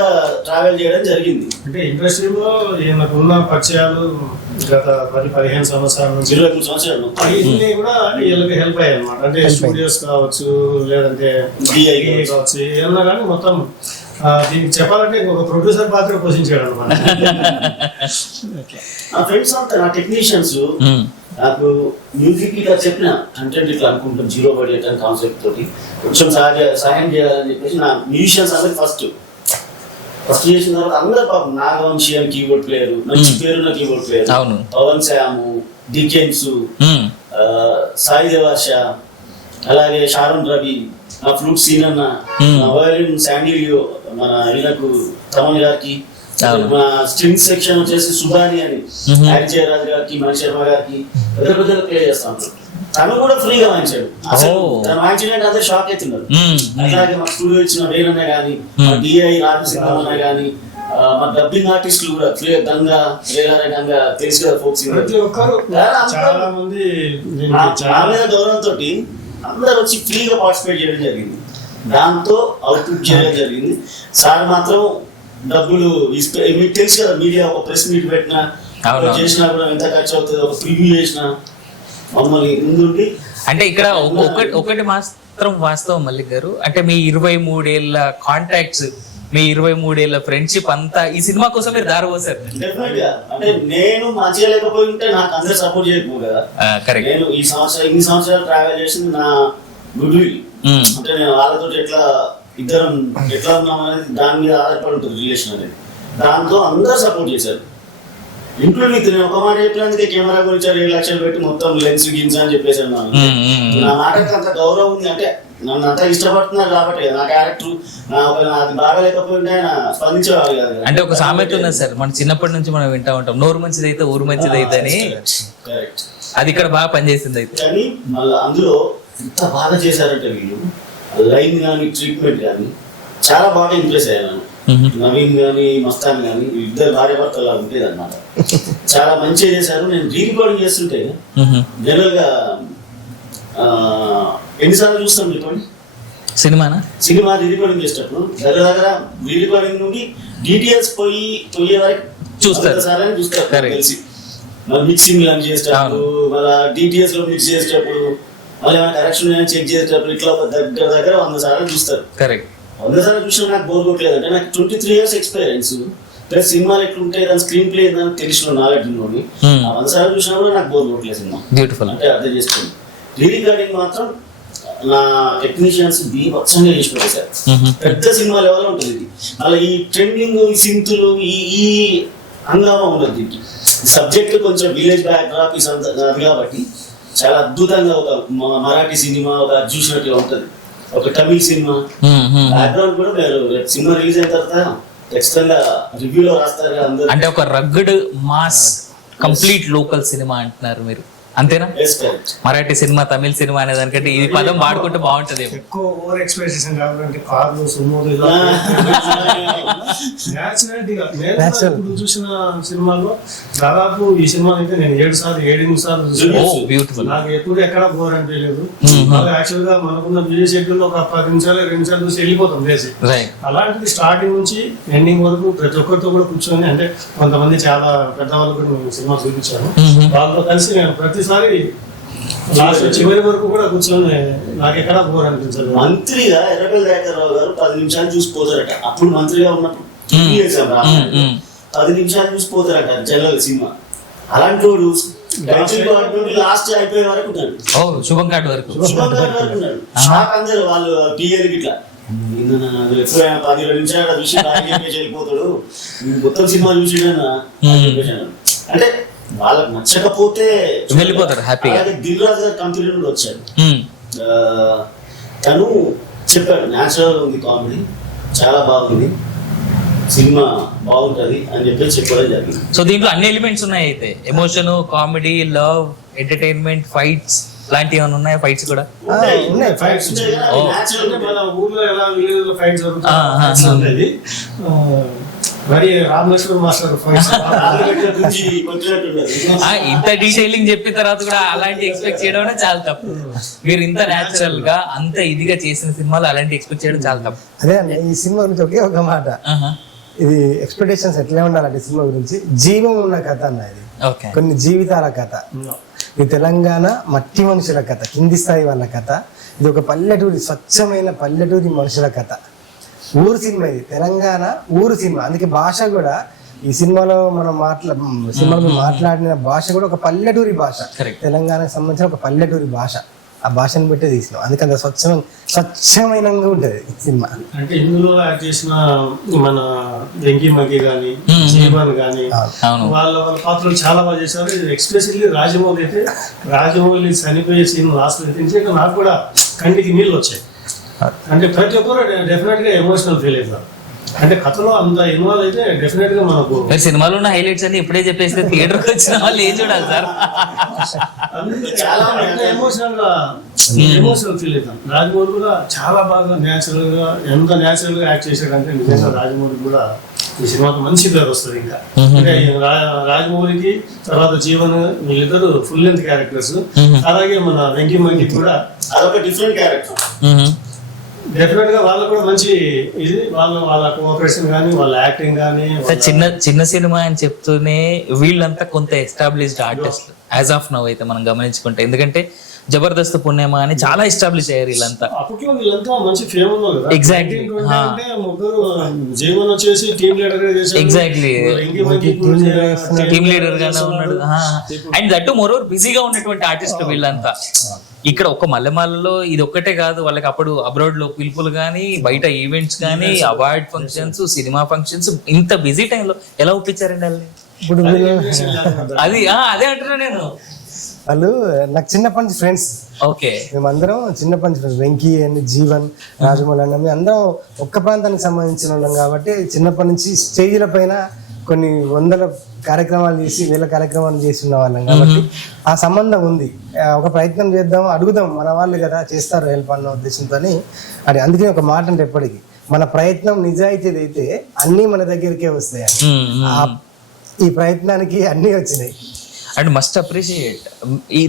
ట్రావెల్ చేయడం జరిగింది. అంటే ఇండస్ట్రీలో ఈయనకున్న పరిచయాలు గత 10-15 సంవత్సరాల నుంచి 23 సంవత్సరాలు ఇవన్నీ కూడా వీళ్ళకి హెల్ప్ అయ్యాయి అనమాట. అంటే స్టూడియోస్ కావచ్చు, లేదంటే DI కావచ్చు, ఏమన్నా కానీ మొత్తం దీనికి చెప్పాలంటే ఇంకొక ప్రొడ్యూసర్ పాత్ర పోషించాడు అనమాట. నా ఫ్రెండ్స్ అంతా నా టెక్నీషియన్స్ నాకు మ్యూజిక్ ఇట్లా చెప్పిన కంటెంట్ ఇట్లా అనుకుంటాం 0 బడ్జెట్ అని కాన్సెప్ట్ తోటి కొంచెం సహాయం చేయాలని చెప్పేసి నా మ్యూజిషియన్స్ అందరికి ఫస్ట్ చేసిన తర్వాత అందరు పాపం నాగవంశీ అని కీబోర్డ్ ప్లేయర్, మంచి పేరున్న keyboard player, Pavan Shyamu, Dickens, Sai Devasha, అలాగే షారున్ రవి, నా ఫ్లూట్ సీన్ అన్న, నా వయలిన్ శాండిలియో, మన ఈయనకు తమన్ గారికి, మన స్ట్రింగ్ సెక్షన్ వచ్చేసి సుధాని అని యాడ్ జయరాజ్ గారికి, మణి శర్మ గారికి పెద్ద పెద్దగా ప్లే చేస్తా ఉంటారు. తను కూడా ఫ్రీగా వాయించాడు. అసలు తను వాయించడానికి అందరూ షాక్ అవుతున్నారు. అలాగే మా స్టూడియో ఇచ్చిన వేరన్నా కానీ, మా డిఐ రాజసింహం అన్నా కానీ, మా డబ్బింగ్ ఆర్టిస్టులు కూడా గంగా గంగా తెలుసు కదా ఫోక్ సింగర్, ప్రతి ఒక్కరు చాలా మంది నా మీద గౌరవంతో అందరు వచ్చి ఫ్రీగా పార్టిసిపేట్ చేయడం జరిగింది. దాంతో అవుట్పుట్ చేయడం జరిగింది. సార్ మాత్రం డబ్బులు మీకు తెలుసు కదా, మీడియా ఒక ప్రెస్ మీట్ పెట్టినా చేసినా కూడా ఎంత ఖర్చు అవుతుంది, ఒక ప్రివ్యూ చేసినా మమ్మల్ని ముందుండి. అంటే ఇక్కడ ఒకటి మాత్రం వాస్తవం మల్లిక్ గారు, అంటే మీ 23 ఏళ్ళ కాంటాక్ట్స్, మీ 23 ఏళ్ళ ఫ్రెండ్షిప్ అంతా ఈ సినిమా కోసం మీరు దారిపోసారు. డెఫినెట్ గా అంటే నేను మంచిగా లేకపోయి ఉంటే నాకు అందరూ సపోర్ట్ చేయకపోవు కదా. నేను ఈ ఇన్ని సంవత్సరాలు ట్రావెల్ చేసింది నా గుడ్ విల్. అంటే నేను వాళ్ళతో ఇద్దరం ఎట్లా ఉన్నాం అనేది దాని మీద ఆధారపడి ఉంటుంది రిలేషన్ అనేది. దాంతో అందరూ సపోర్ట్ చేశారు, ఇంక్లూడింగ్ నేను ఒక మాట చెప్పినందుకే కెమెరా గురించి 7 లక్షలు పెట్టి మొత్తం లెన్స్ గిన్స్ అని చెప్పేసాను. నా మాటకి అంత గౌరవం ఉంది, అంటే నన్ను అంతా ఇష్టపడుతున్నారు కాబట్టి నా క్యారెక్టర్ అది బాగా లేకపోయింటే ఆయన స్పందించేవాళ్ళు కాదు. అంటే ఒక సామెత ఉన్నది సార్, మన చిన్నప్పటి నుంచి మనం వింటా ఉంటాం, నోరు మంచిది అయితే ఊరు మంచిది అయితే అని. అది ఇక్కడ బాగా పనిచేసింది అయితే. కానీ మళ్ళీ అందులో ఎంత బాగా చేశారంటే వీళ్ళు లైన్ కానీ ట్రీట్మెంట్ కానీ చాలా బాగా ఇంప్రెస్ అయ్యాను. నవీన్ కానీ మస్తాన్ కానీ ఇద్దరు భార్య భర్తలు ఉండేది అనమాట. చాలా మంచిగా చేశారు. నేను రీరికార్డింగ్ చేస్తుంటే జనరల్ గా ఎన్నిసార్లు చూస్తాం చెప్పండి సినిమా రీరికార్డింగ్ చేసేటప్పుడు దగ్గర రీరికార్డింగ్ నుండి డీటెయిల్స్ పోయే వరకు చూస్తారు తెలిసి. మరి మిక్సింగ్ అని చేసేటప్పుడు, మళ్ళీ డీటెయిల్స్ లో మిక్స్ చేసేటప్పుడు, మళ్ళీ ఏమైనా కరెక్షన్ చెక్ చేసేటప్పుడు ఇట్లా దగ్గర 100 సార్లు చూస్తారు. 100 సార్లు చూసినా నాకు బోర్ కొట్టలేదు. అంటే నాకు 23 years ఎక్స్పీరియన్స్ ప్లస్ సినిమాలు ఎట్లుంటే దాని స్క్రీన్ ప్లే దానికి తెలిసిన నాలెడ్జ్ ఉన్నది. 100 సార్లు చూసినా కూడా నాకు బోర్ కొట్టలేదు సినిమా. బ్యూటిఫుల్ అంటే అర్థం చేసుకోండి. రీరికార్డింగ్ మాత్రం నా టెక్నీషియన్స్ బీభత్సంగా చేసి పెట్టేశారు. పెద్ద సినిమా లెవెల్ ఉంటుంది ఇది. అలా ఈ ట్రెండింగ్, ఈ సింతులు, ఈ హంగామా ఉండదు దీనికి. సబ్జెక్ట్ కొంచెం విలేజ్ బ్యాక్ డ్రాప్ అది కాబట్టి చాలా అద్భుతంగా ఒక మరాఠీ సినిమా ఒక చూసినట్టుగా ఉంటుంది. ఒక తమిళ సినిమా బ్యాక్గ్రౌండ్ కూడా మీరు సినిమా రిలీజ్ అయిన తర్వాత ఖచ్చితంగా రివ్యూలో రాస్తారు అందరూ. అంటే ఒక rugged mass complete local cinema అంటున్నారు మీరు, అంతేనా? మరాఠీ సినిమా, తమిళ సినిమా అనే దానికంటే ఇది పదం వాడుకుంటే బాగుంటది. ఎక్కువ ఓవర్ ఎక్స్పెక్టేషన్ కావాలంటే కార్లు సుమోలు న్యాచురాలిటీగా నేను చూసిన సినిమాలో దాదాపు ఈ సినిమా అయితే నేను 7 సార్లు 8 సార్లు చూసాను. నాకు ఎప్పుడు ఎక్కడ బోర్ అనిపించలేదు. యాక్చువల్ గా మనకున్న బిజీ షెడ్యూల్ ఒక 10 నిమిషాలు 2 నిమిషాలు చూసి వెళ్ళిపోతాం చేసి. అలాంటిది స్టార్టింగ్ నుంచి ఎండింగ్ వరకు ప్రతి ఒక్కరితో కూడా కూర్చొని, అంటే కొంతమంది చాలా పెద్దవాళ్ళు కూడా నేను సినిమా చూపించాను, వాళ్ళతో కలిసి నేను ప్రతిసారి చివరి వరకు కూడా కూర్చొని నాకు ఎక్కడా బోర్ అనిపించలేదు. మంత్రిగా ఎర్రబెల్లి దయాకర్రావు గారు 10 నిమిషాలు చూసిపోతారట. అప్పుడు మంత్రిగా ఉన్నప్పుడు 10 నిమిషాలు చూసిపోతారట జనరల్ సినిమా. అలాంటి వాడు లాస్ట్ అయిపోయే వరకు ఉన్నాడు. శుభం కార్డు వరకు ఉన్నాడు. షాక్ అందరు వాళ్ళు టీఎల్ ఇట్లా 10-20 నిమిషాలు చూసి వెళ్ళిపోతాడు, మొత్తం సినిమా చూసినా అంటే వాళ్ళకి నచ్చకపోతే వెళ్ళిపోతారు హ్యాపీగా. దిల్ రాజు గారు కంపెనీ నుండి వచ్చాడు. తను చెప్పాడు న్యాచురల్ ఉంది, కామెడీ చాలా బాగుంది, సినిమా బాగుంటది అని చెప్పి చెప్పడం జరిగింది. సో దీంట్లో అన్ని ఎలిమెంట్స్ ఉన్నాయి అయితే, emotion, comedy, love, entertainment, fights లాంటివి ఏమైనా ఉన్నాయా? ఫైట్స్ కూడా ఉన్నాయి. ఫైట్స్ మన ఊర్లో ఎలా విలేజ్ ఫైట్స్ జరుగుతుంది. మరి రామేశ్వర మాస్టర్ ఇంత డీటెయిలింగ్ చెప్పిన తర్వాత కూడా అలాంటి ఎక్స్పెక్ట్ చేయడం చాలా తప్పు. మీరు ఇంత న్యాచురల్ గా అంత ఇదిగా చేసిన సినిమాలు అలాంటి ఎక్స్పెక్ట్ చేయడం చాలా తప్పు. అదే ఈ సినిమా గురించి ఒకే ఒక మాట, ఇది ఎక్స్పెక్టేషన్స్ ఎట్లా ఉండాలంటే సినిమా గురించి జీవం ఉన్న కథ అన్న ఇది, ఓకే కొన్ని జీవితాల కథ. ఇది తెలంగాణ మట్టి మనుషుల కథ, కింది స్థాయి వాళ్ళ కథ. ఇది ఒక పల్లెటూరి, స్వచ్ఛమైన పల్లెటూరి మనుషుల కథ. ఊరు సినిమా ఇది, తెలంగాణ ఊరు సినిమా. అందుకే భాష కూడా ఈ సినిమాలో మనం సినిమాలో మాట్లాడిన భాష కూడా ఒక పల్లెటూరి భాష, తెలంగాణకు సంబంధించిన ఒక పల్లెటూరి భాష. ఆ భాషను బట్టే తీసినాం, అందుకని స్వచ్ఛమైనంగా ఉంటుంది సినిమా. అంటే ఇందులో యాడ్ చేసిన మన వెంకీ మగ్గి కానీ జీవన్ కానీ వాళ్ళ పాత్రలు చాలా బాగా చేశారు. ఎక్స్పెషల్లీ రాజమౌళి అయితే, రాజమౌళి చనిపోయే సీన్ లాస్ట్ అయితే నాకు కూడా కంటికి నీళ్ళు వచ్చాయి. అంటే ప్రతి ఒక్కరు డెఫినెట్ గా ఎమోషనల్ ఫీల్ అవుతారు. అంటే కథలో అంత ఇన్వాల్వ్ అయితే డెఫినెట్ గా మనకు సినిమాలో ఉన్న హైలైట్స్ అన్ని ఇప్పుడే చెప్పేస్తే థియేటర్కి వచ్చిన వాళ్ళు ఏం చూడాలి సార్? చాలా ఎమోషనల్ ఫీల్ అవుతాం. రాజమౌళి కూడా చాలా బాగా న్యాచురల్ గా, ఎంత న్యాచురల్ గా యాక్ట్ చేశాడంటే నిజంగా రాజమౌళి కూడా ఈ సినిమాకి మంచి పేరు వస్తుంది. ఇంకా అంటే రాజమౌళికి తర్వాత జీవన్ వీళ్ళిద్దరు ఫుల్ లెంత్ క్యారెక్టర్స్. అలాగే మన వెంకీ మంగి కూడా అదొక డిఫరెంట్ క్యారెక్టర్. డెఫినెట్ గా వాళ్ళకు కూడా మంచి ఇది, వాళ్ళ కోఆపరేషన్ కానీ వాళ్ళ యాక్టింగ్ కానీ. చిన్న సినిమా అని చెప్తూనే వీళ్ళంతా కొంత established artist as of now అయితే మనం గమనించుకుంటే. ఎందుకంటే జబర్దస్త్ పుణ్యమా అని చాలా ఎస్టాబ్లిష్ అయ్యారు వీళ్ళంతా. అప్పట్లో వీళ్ళంతా మంచి ఫేమ్ ఉన్నారు కదా. ఎగ్జాక్ట్లీ ముగ్గురు జీవన్ వచ్చేసి టీమ్ లీడర్ గా చేశారు. ఎగ్జాక్ట్లీ టీమ్ లీడర్ గానే ఉన్నాడు. అండ్ దట్టు మోరోవర్ బిజీగా ఉన్నటువంటి ఆర్టిస్ట్ వీళ్ళంతా. ఇక్కడ ఒక మల్లెమాలలో ఇది ఒక్కటే కాదు, వాళ్ళకి అప్పుడు అబ్రాడ్ లో పిలుపులు కానీ, బయట ఈవెంట్స్ కానీ, అవార్డ్ ఫంక్షన్స్, సినిమా ఫంక్షన్స్, ఇంత బిజీ టైంలో ఎలా ఒప్పించారండి వాళ్ళని? ఇప్పుడు అది అదే అంటున్నా నేను. వాళ్ళు నాకు చిన్నప్పటి నుంచి ఫ్రెండ్స్. ఓకే, మేమందరం చిన్నప్పటి నుంచి ఫ్రెండ్స్. వెంకీ అని, జీవన్, రాజమౌళి అన్న, మేము అందరం ఒక్క ప్రాంతానికి సంబంధించిన వాళ్ళం కాబట్టి చిన్నప్పటి నుంచి స్టేజ్ల పైన కొన్ని వందల కార్యక్రమాలు చేసి, వేల కార్యక్రమాలు చేసి ఉన్న వాళ్ళం కాబట్టి ఆ సంబంధం ఉంది. ఒక ప్రయత్నం చేద్దాం, అడుగుదాం, మన వాళ్ళు కదా చేస్తారు హెల్ప్ అన్న ఉద్దేశంతో అది. అందుకే ఒక మాట అంటే ఎప్పటికీ మన ప్రయత్నం నిజాయితీది అయితే అన్నీ మన దగ్గరికే వస్తాయి. ఈ ప్రయత్నానికి అన్నీ వచ్చినాయి. And must appreciate.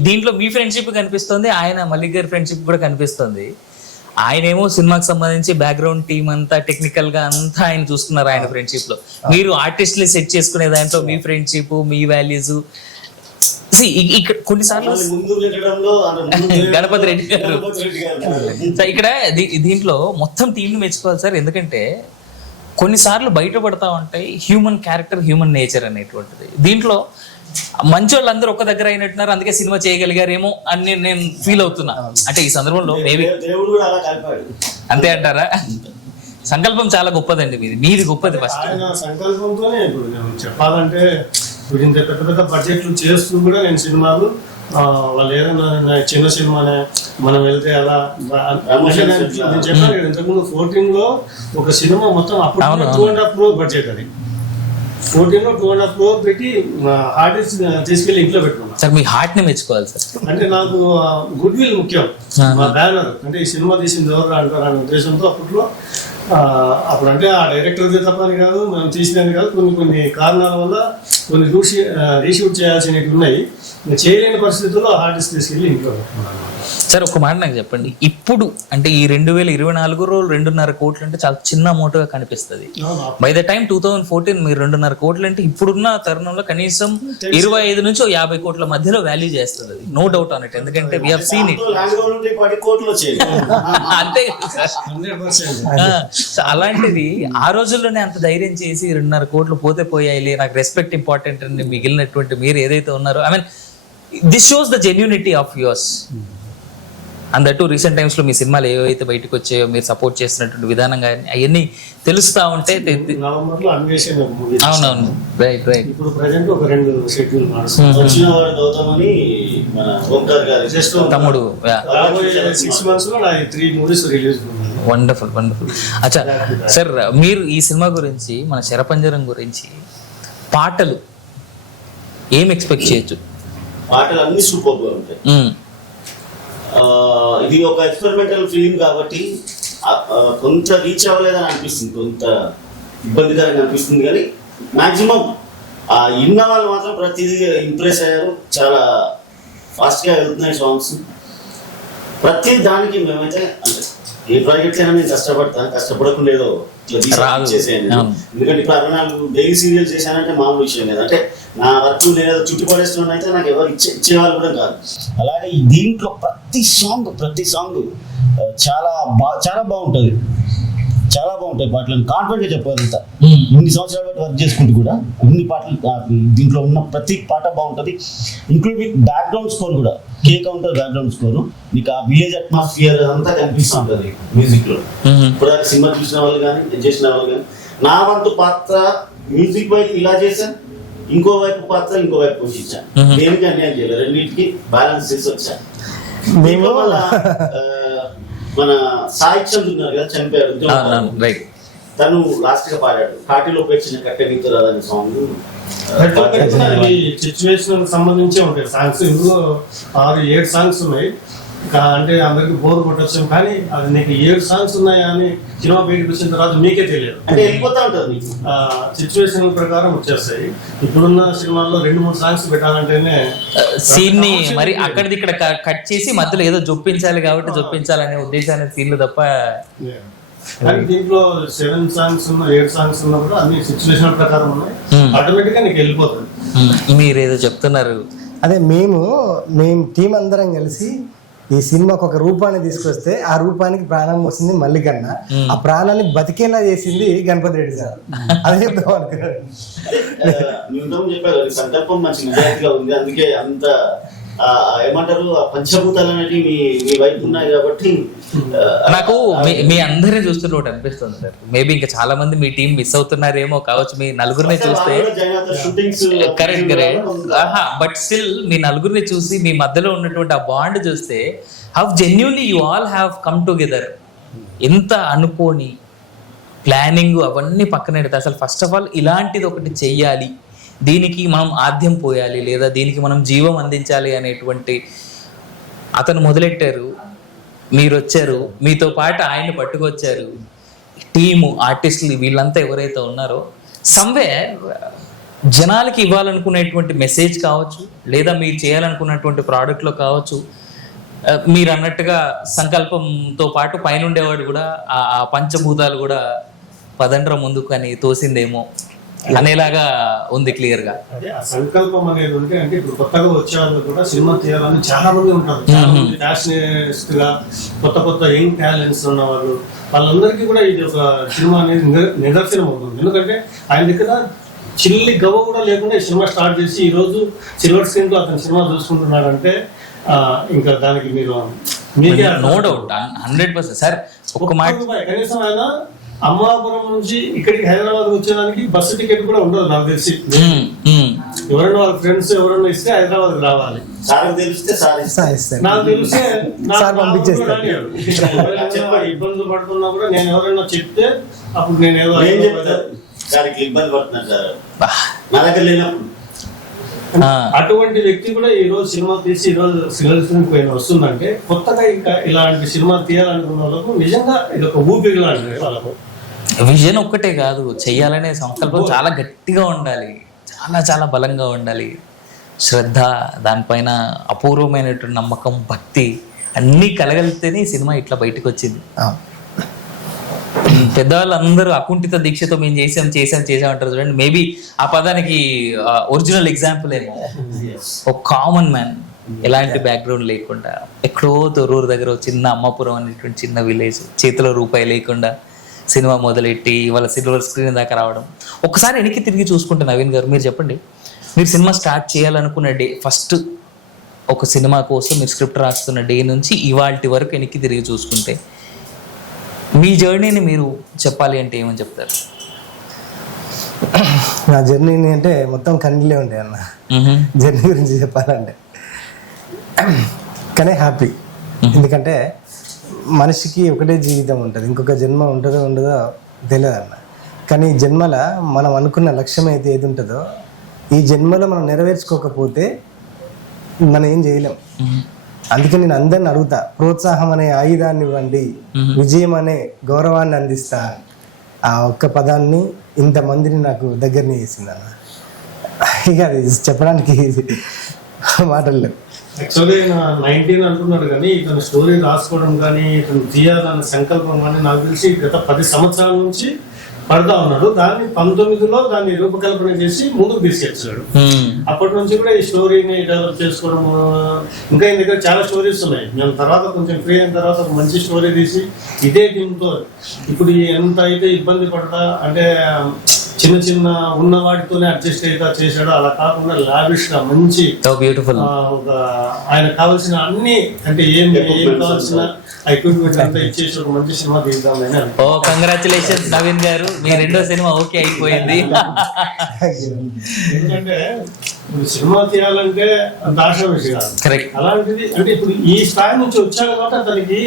దీంట్లో మీ ఫ్రెండ్షిప్ కనిపిస్తుంది, ఆయన మల్లిక్ గారి ఫ్రెండ్షిప్ కూడా కనిపిస్తుంది. ఆయనేమో సినిమాకి సంబంధించి బ్యాక్గ్రౌండ్ టీమ్ అంతా టెక్నికల్ గా అంతా ఆయన చూసుకున్నారు ఆయన ఫ్రెండ్షిప్ లో. మీరు ఆర్టిస్ట్లీ సెట్ చేసుకునే దాంట్లో మీ ఫ్రెండ్షిప్, మీ వాల్యూస్. ఇక్కడ కొన్నిసార్లు గణపతి రెడ్డి గారు ఇక్కడ దీంట్లో మొత్తం టీం మెచ్చుకోవాలి సార్. ఎందుకంటే కొన్నిసార్లు బయటపడతా ఉంటాయి హ్యూమన్ క్యారెక్టర్, హ్యూమన్ నేచర్ అనేటువంటిది. దీంట్లో మంచి వాళ్ళందరూ ఒక దగ్గర అయినట్టున్నారు, అందుకే సినిమా చేయగలిగారేమో అని నేను ఫీల్ అవుతున్నా. అంటే ఈ సందర్భంలో మేబీ అంతే అంటారా? సంకల్పం చాలా గొప్పదండి మీది గొప్పది. ఫస్ట్ సంకల్పంతోనే ఇప్పుడు నేను చెప్పాలంటే ఇప్పుడు ఇంత పెద్ద పెద్ద బడ్జెట్లు చేస్తూ కూడా నేను సినిమాలు వాళ్ళు ఏదైనా చిన్న సినిమానే మనం వెళ్తే అలా నేను చెప్పాను కదా ఇంతకుముందు 14 లో ఒక సినిమా మొత్తం అప్పుడు 2.5 crore బడ్జెట్. అది 14 లో 2.5 crore పెట్టి ఆర్టిస్ట్ తీసుకెళ్లి ఇంట్లో పెట్టుకున్నాను సార్. మీ హార్ట్ ని మెచ్చుకోవాలి సార్. అంటే నాకు గుడ్ విల్ ముఖ్యం. మా బ్యానర్ అంటే ఈ సినిమా తీసింది ఎవరు అంటారు అనే ఉద్దేశంతో అప్పట్లో అప్పుడు అంటే ఆ డైరెక్టర్ తప్పని కాదు, మనం తీసినది కాదు, కొన్ని కారణాల వల్ల కొన్ని రీషూట్ చేయాల్సినవి ఉన్నాయి. చేయలేని పరిస్థితుల్లో ఆర్టిస్ట్ తీసుకెళ్ళి ఇంట్లో పెట్టుకున్నాను. సార్ ఒక మాట నాకు చెప్పండి, ఇప్పుడు అంటే ఈ 2024 2.5 కోట్లు అంటే చాలా చిన్న అమౌంట్ గా కనిపిస్తుంది. బై ద టైం 2014 మీరు 2.5 కోట్లు అంటే ఇప్పుడున్న తరుణంలో కనీసం 25 నుంచి 50 కోట్ల మధ్యలో వాల్యూ చేస్తుంది. No doubt on it. ఎందుకంటే వి హావ్ సీన్ ఇట్. అంతే అలాంటిది ఆ రోజుల్లోనే అంత ధైర్యం చేసి 2.5 కోట్లు పోతే పోయాయి, నాకు రెస్పెక్ట్ ఇంపార్టెంట్ అని మిగిలినటువంటి మీరు ఏదైతే ఉన్నారో, I mean this shows the genuinity of yours. అందట్టు రీసెంట్ టైమ్స్ లో మీ సినిమాలు ఏవైతే బయటకు వచ్చాయో, మీరు సపోర్ట్ చేస్తున్నటువంటి విధానం కానీ అవన్నీ తెలుస్తా ఉంటే. నవంబర్ లో అన్వేషణ. అవునవును, రైట్ రైట్. ఇప్పుడు ప్రెజెంట్ ఒక 2 షెడ్యూల్ తమ్ముడు. 6 months లో 3 movies రిలీజ్. Wonderful wonderful. అచ్చా సార్, మీరు ఈ సినిమా గురించి, మన శరపంజరం గురించి పాటలు ఏం ఎక్స్పెక్ట్ చేయొచ్చు? పాటలు అన్ని సూపర్ గా ఉంటాయి. ఇది ఒక ఎక్స్పెరిమెంటల్ ఫిలిం కాబట్టి కొంత రీచ్ అవ్వలేదని అనిపిస్తుంది, కొంత ఇబ్బందికరంగా అనిపిస్తుంది. కానీ మాక్సిమం ఇన్న వాళ్ళు మాత్రం ప్రతిదీ ఇంప్రెస్ అయ్యారు. చాలా ఫాస్ట్గా వెళ్తున్నాయి సాంగ్స్. ప్రతి దానికి మేమైతే అంటే ఏ ప్రాజెక్ట్ అయినా నేను కష్టపడకుండా ఏదో ఇట్లా రాదు. చేసేయండి. అవును. ఎందుకంటే ఇప్పుడు 64 డైలీ సీరియల్ చేశానంటే మామూలు విషయం లేదు. అంటే నా వర్క్ నేను ఏదో చుట్టు పడేస్తున్నాను అయితే నాకు ఎవరు ఇచ్చేవాళ్ళు కూడా కాదు. అలాగే ఈ దీంట్లో ప్రతి సాంగ్ చాలా బాగుంటుంది. చాలా బాగుంటాయి పాటలు, కాన్ఫిడెంట్గా చెప్పగలుగుతా. ఇన్ని సంవత్సరాల పాటు వర్క్ చేసుకుంటూ కూడా ఇన్ని పాటలు దీంట్లో ఉన్న ప్రతి పాట బాగుంటుంది. ఇంక్లూడింగ్ బ్యాక్గ్రౌండ్ స్కోర్ కూడా, కే కౌంటర్ బ్యాక్గ్రౌండ్ స్కోర్ మీకు ఆ విలేజ్ అట్మాస్ఫియర్ అంతా కనిపిస్తూ ఉంటుంది మ్యూజిక్ లో. ఇప్పుడు సినిమా చూసిన వాళ్ళు కానీ చేసిన వాళ్ళు కానీ నా వంతు పాత్ర మ్యూజిక్ వైపు ఇలా చేశాను, ఇంకో వైపు పాత్ర ఇంకో వైపు పోషించాను. దేనికి అన్యాయం చేయలేదు, రెండింటికి బ్యాలెన్స్ చేసి వచ్చాను. మేము మన సాహిత్యం ఉన్నారు కదా, చనిపోయాడు, రైట్. తను లాస్ట్ గా పాడాడు కాటిలో పేర్చిన కట్టె రాదని సాంగ్. సిచ్యువేషన్ సంబంధించే ఉంటాయి సాంగ్స్. ఇందులో 6-7 సాంగ్స్ ఉన్నాయి. అంటే అందరికి బోర్ కొట్టచ్చు, కానీ అది నీకు 7 సాంగ్స్ ఉన్నాయా అని సినిమా బయటకు వచ్చిన తర్వాత మీకే తెలియదు. అంటే వెళ్ళిపోతా ఉంటుంది సిచ్యువేషన్ ప్రకారం వచ్చేస్తాయి. ఇప్పుడున్న సినిమాల్లో 2-3 సాంగ్స్ పెట్టాలంటేనే సీన్ ని మరి అక్కడిది ఇక్కడ కట్ చేసి మధ్యలో ఏదో జొప్పించాలి కాబట్టి జొప్పించాలనే ఉద్దేశాన్ని సీన్లు తప్ప. కానీ దీంట్లో 7 సాంగ్స్ ఉన్న 7 సాంగ్స్ ఉన్నా కూడా అన్ని సిచ్యువేషన్ ప్రకారం ఉన్నాయి. ఆటోమేటిక్ గా నీకు వెళ్ళిపోతుంది. మీరేదో చెప్తున్నారు. అదే మేము టీం అందరం కలిసి ఈ సినిమాకు ఒక రూపాన్ని తీసుకొస్తే ఆ రూపానికి ప్రాణం వస్తుంది మల్లికన్న, ఆ ప్రాణాన్ని బతికేలా చేసింది గణపతి రెడ్డి సార్. అదే చెప్తాం అనుకున్నాను. చెప్పారు సంకల్పం మంచి నిజాయితీగా ఉంది, అందుకే అంత ఏమంటారు ఆ పంచభూతాలు అనేవి మీ వైపు ఉన్నాయి కాబట్టి. నాకు మీ అందరినీ చూస్తుంటే ఒకటి అనిపిస్తుంది సార్, మేబీ ఇంకా చాలా మంది మీ టీం మిస్ అవుతున్నారేమో కావచ్చు. మీ నలుగురిని చూస్తే కరెక్ట్, బట్ స్టిల్ మీ నలుగురిని చూసి మీ మధ్యలో ఉన్నటువంటి ఆ బాండ్ చూస్తే how genuinely you all have come together. ఎంత అనుకోని ప్లానింగ్ అవన్నీ పక్కన పెడితే అసలు ఫస్ట్ ఆఫ్ ఆల్ ఇలాంటిది ఒకటి చెయ్యాలి, దీనికి మనం ఆద్యం పోయాలి, లేదా దీనికి మనం జీవం అందించాలి అనేటువంటి అతను మొదలెట్టారు. మీరు వచ్చారు, మీతో పాటు ఆయన్ని పట్టుకొచ్చారు. టీము ఆర్టిస్టులు వీళ్ళంతా ఎవరైతే ఉన్నారో సమ్వేర్ జనాలకి ఇవ్వాలనుకునేటువంటి మెసేజ్ కావచ్చు, లేదా మీరు చేయాలనుకున్నటువంటి ప్రోడక్ట్లో కావచ్చు, మీరు అన్నట్టుగా సంకల్పంతో పాటు పైన ఉండేవాడు కూడా ఆ పంచభూతాలు కూడా పదండ్ర ముందుకు అని తోసిందేమో అనేలాగా ఉంది క్లియర్ గా. అదే ఆ సంకల్పం అనేది ఉంటే, అంటే ఇప్పుడు కొత్తగా వచ్చే వాళ్ళు కూడా సినిమా తీయాలని చాలా మంది ఉంటారు. చాలా మంది ప్యాషనేట్ గా కొత్త యంగ్ టాలెంట్స్ ఉన్న వాళ్ళు, వాళ్ళందరికీ కూడా ఇది ఒక సినిమా అనేది నిదర్శనం అవుతుంది. ఎందుకంటే ఆయన దగ్గర చిల్లి గవ్వ కూడా లేకుండా ఈ సినిమా స్టార్ట్ చేసి ఈ రోజు సిల్వర్ స్క్రీన్ లో అతను సినిమా చూసుకుంటున్నాడంటే ఇంకా దానికి మీరు నో డౌట్ 100%. సార్ ఒక్క మాట, కనీసం ఆయన అమ్మాపురం నుంచి ఇక్కడికి హైదరాబాద్ వచ్చేదానికి బస్సు టికెట్ కూడా ఉండదు నాకు తెలిసి. ఎవరైనా వాళ్ళ ఫ్రెండ్స్ ఎవరైనా ఇస్తే హైదరాబాద్ రావాలి, నాకు తెలిస్తే ఇబ్బందులు పడుతున్నా కూడా నేను ఎవరైనా చెప్తే అప్పుడు నేను ఏదో ఇబ్బంది పడుతున్నాను సార్ నా దగ్గర లేనప్పుడు. అటువంటి వ్యక్తి కూడా ఈ రోజు సినిమా తీసి ఈ రోజు సినిమా పైన వస్తుందంటే కొత్తగా ఇంకా ఇలాంటి సినిమా తీయాలనుకున్న వాళ్ళకు నిజంగా ఇది ఒక ఊపిరి లాంటిది. వాళ్ళకు విజన్ ఒక్కటే కాదు, చెయ్యాలనే సంకల్పం చాలా గట్టిగా ఉండాలి, చాలా చాలా బలంగా ఉండాలి. శ్రద్ధ, దానిపైన అపూర్వమైనటువంటి నమ్మకం, భక్తి అన్నీ కలగలితేనే ఈ సినిమా ఇట్లా బయటకు వచ్చింది. పెద్దవాళ్ళందరూ అకుంఠిత దీక్షతో మేము చేసాం అంటారు చూడండి. మేబీ ఆ పదానికి ఒరిజినల్ ఎగ్జాంపుల్ ఏమో. ఒక కామన్ మ్యాన్, ఎలాంటి బ్యాక్గ్రౌండ్ లేకుండా, ఎక్కడో తొర్రూరు దగ్గర చిన్న అమ్మాపురం అనేటువంటి చిన్న విలేజ్, చేతిలో రూపాయి లేకుండా సినిమా మొదలెట్టి ఇవాళ సిల్వర్ స్క్రీన్ దాకా రావడం. ఒకసారి వెనక్కి తిరిగి చూసుకుంటే నవీన్ గారు మీరు చెప్పండి, మీరు సినిమా స్టార్ట్ చేయాలనుకున్న డే, ఫస్ట్ ఒక సినిమా కోసం మీరు స్క్రిప్ట్ రాస్తున్న డే నుంచి ఇవాల్టి వరకు వెనక్కి తిరిగి చూసుకుంటే మీ జర్నీని మీరు చెప్పాలి అంటే ఏమని చెప్తారు? నా జర్నీని అంటే మొత్తం కన్నీళ్ళే ఉంటాయి అన్న. జర్నీ గురించి చెప్పాలంటే కానీ హ్యాపీ. ఎందుకంటే మనిషికి ఒకటే జీవితం ఉంటుంది, ఇంకొక జన్మ ఉంటుందో ఉండదో తెలియదు అన్న. కానీ ఈ జన్మల మనం అనుకున్న లక్ష్యం అయితే ఏది ఉంటుందో ఈ జన్మలో మనం నెరవేర్చుకోకపోతే మనం ఏం చేయలేం. అందుకే నేను అందరిని అడుగుతా, ప్రోత్సాహం అనే ఆయుధాన్ని ఇవ్వండి, విజయం అనే గౌరవాన్ని అందిస్తా. ఆ ఒక్క పదాన్ని ఇంతమందిని నాకు దగ్గరనే చేసింది అన్న. ఇక అది చెప్పడానికి మాటలు లేవు. యాక్చువల్లీ 19 అంటున్నాడు కానీ ఇతను స్టోరీ రాసుకోవడం కానీ ఇతను తీయాలన్న సంకల్పం కానీ నాకు తెలిసి గత 10 సంవత్సరాల నుంచి పడతా ఉన్నాడు. దాన్ని 19లో దాన్ని రూపకల్పన చేసి ముందుకు తీసుకొచ్చాడు. అప్పటి నుంచి కూడా ఈ స్టోరీని డెవలప్ చేసుకోవడం, ఇంకా ఈ దగ్గర చాలా స్టోరీస్ ఉన్నాయి. నేను తర్వాత కొంచెం ఫ్రీ అయిన తర్వాత ఒక మంచి స్టోరీ తీసి ఇదే టీంతో ఇప్పుడు ఎంత అయితే ఇబ్బంది పడతా అంటే చిన్న చిన్న ఉన్న వాటితోనే అడ్జస్ట్ అయితే చేశాడు. అలా కాకుండా లావిష్ గా మంచి బ్యూటిఫుల్ ఒక ఆయన కావాల్సిన అన్ని అంటే ఏం కావాల్సిన ఎక్విప్మెంట్ అంతా ఇచ్చేసి ఒక మంచి సినిమా తీద్దామని. ఓ కంగ్రాచులేషన్స్ నవీన్ గారు, మీ రెండో సినిమా ఓకే అయిపోయింది. ఎందుకంటే ఇప్పుడు సినిమా తీయాలంటే అంత ఆశ విషయం కాదు. కరెక్ట్. అలాంటిది అంటే ఇప్పుడు ఈ స్థాయి నుంచి వచ్చాక కాబట్టి అతనికి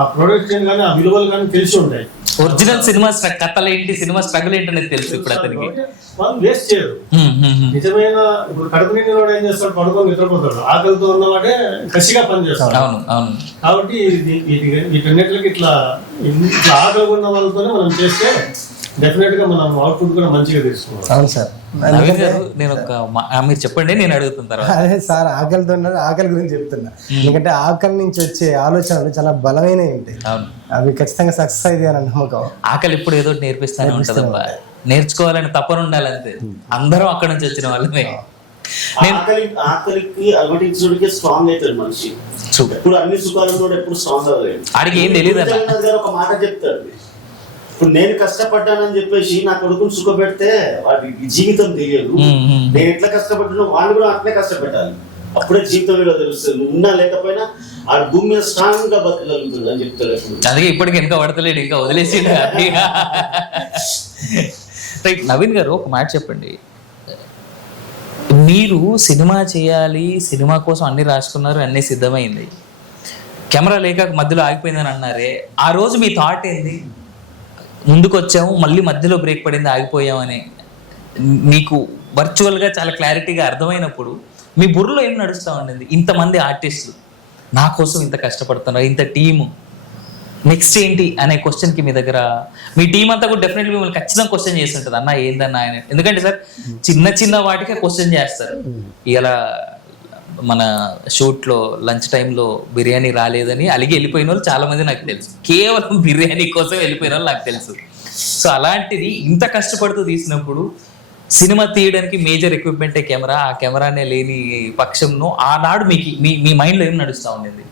ఆ ప్రొడక్షన్ కానీ ఆ విలువలు కానీ తెలిసి ఉంటాయి. ఒరిజినల్ సినిమా కథలు ఏంటి, సినిమా స్ట్రగుల్ ఏంటి అనేది తెలుసు ఇప్పుడు అతనికి. వాళ్ళు వేస్ట్ చేయరు. నిజమైన ఇప్పుడు కడుపు నిండిన వాడు ఏం చేస్తాడు, పడుకొని నిద్రపోతాడు. ఆకలితో ఉన్నవాడే కసిగా పనిచేస్తాడు. అవును అవును. కాబట్టి వీటన్నిటికి ఇట్లా ఆకలి ఉన్న వాళ్ళతోనే మనం చేస్తే డెఫినెట్ గా మనం అవుట్పుట్ కూడా మంచిగా తీసుకోవాలి. అవును సార్. నవీన్ గారు నేను మీరు చెప్పండి, నేను అడుగుతున్న తర్వాత. అదే సార్, ఆకలితో ఉన్నారు, ఆకలి గురించి చెప్తున్నా. ఎందుకంటే ఆకలి నుంచి వచ్చే ఆలోచనలు చాలా బలమైనవి ఉంటాయి. అవి ఖచ్చితంగా సక్సెస్ అయితే అని నమ్మకం. ఆకలి ఇప్పుడు ఏదో నేర్పిస్తానే ఉంటదబ్బా, నేర్చుకోవాలని తప్పని ఉండాలి అంతే. అందరం అక్కడ నుంచి వచ్చిన వాళ్ళమే. ఆకలికి అలవాటించడానికి స్ట్రాంగ్ అవుతాడు మనిషి. ఇప్పుడు అన్ని సుఖాలలో ఎప్పుడు స్ట్రాంగ్ అవ్వలేదు. ఆడికి ఏం తెలియదు. ఒక మాట చెప్తాడు, ఇప్పుడు నేను కష్టపడ్డానని చెప్పేసి నా కొడుకుని సుఖపెడితే వాడికి జీవితం తెలియదు. నేను ఎట్లా కష్టపడ్డానో వాళ్ళు కూడా అట్లే కష్టపెట్టాలి. అప్పుడే జీవితం విలువ తెలుస్తుంది. నువ్వు ఉన్నా లేకపోయినా ఆ భూమి మీద స్ట్రాంగ్ గా బతకగలుగుతుంది అని చెప్తాడు. అందుకే ఇప్పటికి ఇంకా పడతలేడు, ఇంకా వదిలేసి. రైట్. నవీన్ గారు ఒక మాట చెప్పండి, మీరు సినిమా చేయాలి, సినిమా కోసం అన్ని రాసుకున్నారు, అన్ని సిద్ధమైంది, కెమెరా లేక మధ్యలో ఆగిపోయిందని అన్నారే, ఆ రోజు మీ థాట్ ఏంది? ముందుకు వచ్చాము, మళ్ళీ మధ్యలో బ్రేక్ పడింది, ఆగిపోయామని నీకు వర్చువల్గా చాలా క్లారిటీగా అర్థమైనప్పుడు మీ బుర్రలో ఏం నడుస్తూ ఉండింది? ఇంతమంది ఆర్టిస్టులు నా కోసం ఇంత కష్టపడుతున్నారు, ఇంత టీము, నెక్స్ట్ ఏంటి అనే క్వశ్చన్కి మీ దగ్గర మీ టీం అంతా కూడా డెఫినెట్లీ మిమ్మల్ని ఖచ్చితంగా క్వశ్చన్ చేసి ఉంటుంది, అన్న ఏందన్నా ఆయన. ఎందుకంటే సార్ చిన్న చిన్న వాటికే క్వశ్చన్ చేస్తారు. ఇలా మన షూట్లో లంచ్ టైంలో బిర్యానీ రాలేదని అలిగి వెళ్ళిపోయిన వాళ్ళు చాలా మంది నాకు తెలుసు. కేవలం బిర్యానీ కోసం వెళ్ళిపోయిన వాళ్ళు నాకు తెలుసు. సో అలాంటిది ఇంత కష్టపడుతూ తీసినప్పుడు సినిమా తీయడానికి మేజర్ ఎక్విప్మెంటే కెమెరా. ఆ కెమెరానే లేని పక్షంలో ఆనాడు మీకు మీ మైండ్లో ఏం నడుస్తూ ఉండేది?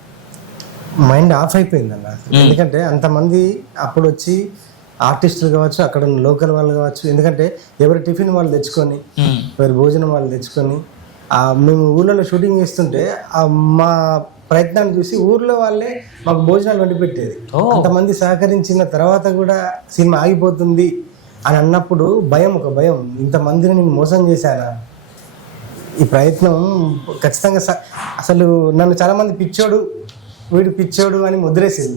మైండ్ ఆఫ్ అయిపోయింది అన్న. ఎందుకంటే అంతమంది అప్పుడు వచ్చి ఆర్టిస్టులు కావచ్చు, అక్కడ ఉన్న లోకల్ వాళ్ళు కావచ్చు, ఎందుకంటే ఎవరి టిఫిన్ వాళ్ళు తెచ్చుకొని, ఎవరి భోజనం వాళ్ళు తెచ్చుకొని, మేము ఊళ్ళలో షూటింగ్ చేస్తుంటే మా ప్రయత్నాన్ని చూసి ఊర్లో వాళ్ళే మాకు భోజనాలు వండి పెట్టేది. అంతమంది సహకరించిన తర్వాత కూడా సినిమా ఆగిపోతుంది అని అన్నప్పుడు భయం, ఒక భయం, ఇంతమందిని నేను మోసం చేశానా, ఈ ప్రయత్నం ఖచ్చితంగా అసలు నన్ను చాలా మంది పిచ్చోడు, వీడు పిచ్చోడు అని ముద్రేసేది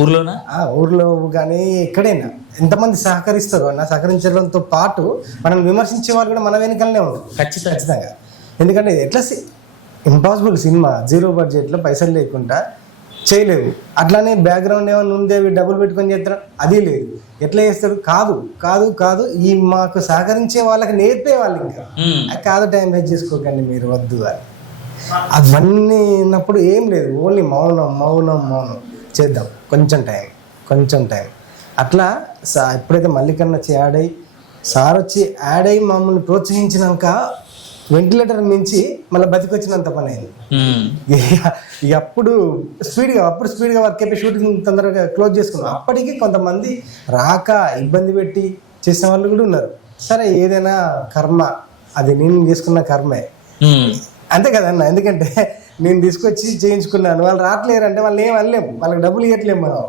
ఊర్లోనా, ఊర్లో కానీ ఎక్కడైనా. ఎంతమంది సహకరిస్తారు అన్న, సహకరించడంతో పాటు మనం విమర్శించే వాళ్ళు కూడా మన వెనుకలనే ఉంటారు ఖచ్చితంగా. ఎందుకంటే ఎట్లా ఇంపాసిబుల్, సినిమా 0 బడ్జెట్లో పైసలు లేకుండా చేయలేవు. అట్లానే బ్యాక్గ్రౌండ్ ఏమైనా ఉంది, అవి డబ్బులు పెట్టుకొని చేస్తారు, అది లేదు. ఎట్లా చేస్తారు? కాదు కాదు కాదు, ఈ మాకు సహకరించే వాళ్ళకి నేర్పే వాళ్ళు ఇంకా కాదు, టైం వేస్ట్ చేసుకోకండి మీరు, వద్దు అని. అవన్నీ ఉన్నప్పుడు ఏం లేదు, ఓన్లీ మౌనం మౌనం మౌనం, చేద్దాం కొంచెం టైం అట్లా. ఎప్పుడైతే మల్లికన్న వచ్చి యాడ్ అయ్యి, సార్ వచ్చి యాడ్ అయ్యి మమ్మల్ని ప్రోత్సహించినాక వెంటిలేటర్ నుంచి మళ్ళీ బతికొచ్చినంత పని అయింది. ఇక అప్పుడు స్పీడ్గా వర్క్ అయిపోయి షూటింగ్ తొందరగా క్లోజ్ చేసుకున్నాం. అప్పటికి కొంతమంది రాక ఇబ్బంది పెట్టి చేసిన వాళ్ళు కూడా ఉన్నారు. సరే, ఏదైనా కర్మ, అది నేను చేసుకున్న కర్మే అంతే కదన్న. ఎందుకంటే నేను తీసుకొచ్చి చేయించుకున్నాను, వాళ్ళు రావట్లేరు అంటే వాళ్ళు ఏం అనలేము, వాళ్ళకి డబ్బులు ఇవ్వట్లేము మనం,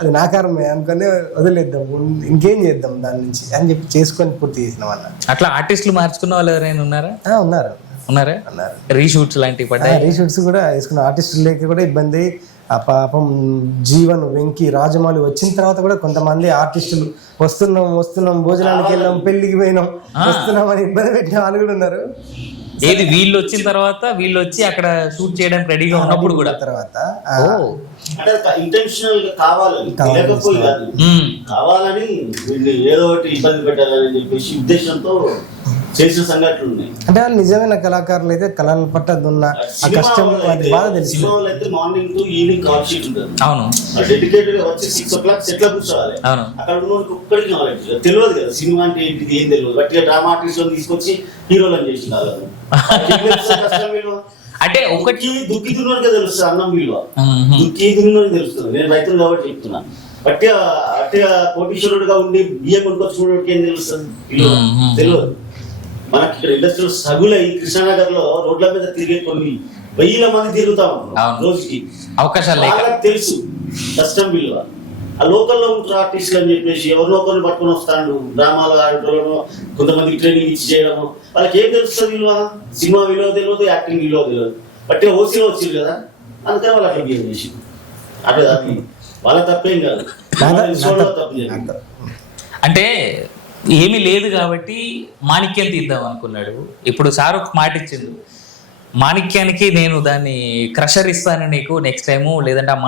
అది నా కర్మే అనుకుని వదిలేద్దాం, ఇంకేం చేద్దాం దాని నుంచి అని చెప్పి చేసుకొని పూర్తి చేసిన వాళ్ళ. అట్లా ఆర్టిస్టులు మార్చుకున్న వాళ్ళు ఎవరైనా ఉన్నారా? ఉన్నారు. రీషూట్స్ లాంటివి పడ్డాయి. రీషూట్స్ కూడా వేసుకున్న ఆర్టిస్టులు లేక కూడా ఇబ్బంది. ఆ పాపం జీవన్, వెంకీ, రాజమౌళి వచ్చిన తర్వాత కూడా కొంతమంది ఆర్టిస్టులు వస్తున్నాం భోజనానికి వెళ్ళాం, పెళ్లికి పోయినాం, వస్తున్నాం అని ఇబ్బంది పెట్టిన వాళ్ళు కూడా ఉన్నారు. ఏది వీళ్ళు వచ్చిన తర్వాత వీళ్ళు వచ్చి అక్కడ షూట్ చేయడానికి రెడీగా ఉన్నప్పుడు కూడా తర్వాత ఇంటెన్షనల్ గా కావాలని లేకపోయి కాదు, కావాలని వీళ్ళు ఏదో ఒకటి ఇబ్బంది పెట్టాలని చెప్పేసి ఉద్దేశంతో చేసిన సంఘటనలు ఉన్నాయి. అంటే వాళ్ళు నిజమైన కళాకారులు అయితే కళల పట్ల ఉన్న ఆ కష్టం అది బాగా తెలుసు. సినిమా వాళ్ళు అయితే morning to evening call sheet ఉంటుంది. అవును, డెడికేటెడ్ గా వచ్చి 6 o'clock సెట్ లో కూర్చోవాలి. అవును. అక్కడ ఉన్న ఒక్కడికి నాలెడ్జ్ తెలియదు కదా, సినిమా అంటే ఏంటిది ఏం తెలియదు. బట్టిగా డ్రామా ఆర్టిస్ట్ తీసుకొచ్చి హీరోలను చేసిన కష్టం విలువ అంటే ఒకటి దుక్కి దున్నోడికే తెలుస్తుంది అన్నం విలువ, దుక్కి దున్నోడికి తెలుస్తుంది. నేను రైతులు కాబట్టి చెప్తున్నా. బట్టిగా అట్టిగా కోటీశ్వరుడుగా ఉండి బియ్యం కొనుక్కొచ్చుకున్నోడికి ఏం తెలుస్తుంది విలువ తెలియదు. మనకి ఇక్కడ ఇండస్ట్రియల్ స్ట్రగుల్ అయ్యి కృష్ణానగర్ లో రోడ్ల మీద తిరిగే కొన్ని 1000 మంది తిరుగుతా ఉంటారు రోజుకి. అవకాశాలు లేక తెలుసు కష్టం విలువ. ఆ లోకల్లో ఉంటారు ఆర్టిస్టులు అని చెప్పేసి ఎవరినో ఒకరిని పట్టుకొని వస్తాడు, డ్రామాలు ఆడటంలో కొంతమందికి ట్రైనింగ్ ఇచ్చి చేయడము. వాళ్ళకి ఏం తెలుస్తుంది విలువ? సినిమా విలువ తెలియదు, యాక్టింగ్ విలువ తెలియదు. బట్ ఓసీలో వచ్చింది కదా, అందుకని వాళ్ళు అట్లా గేమ్ చేసి అట్లా తప్పి వాళ్ళ తప్పేం కాదు, తప్పు చేయాలి. అంటే ఏమీ లేదు కాబట్టి మాణిక్యం తీద్దాం అనుకున్నాడు. ఇప్పుడు సార్ ఒక మాట ఇచ్చిండు, మాణిక్యానికి నేను దాన్ని క్రషర్ ఇస్తాను నీకు నెక్స్ట్ టైము, లేదంటే ఆ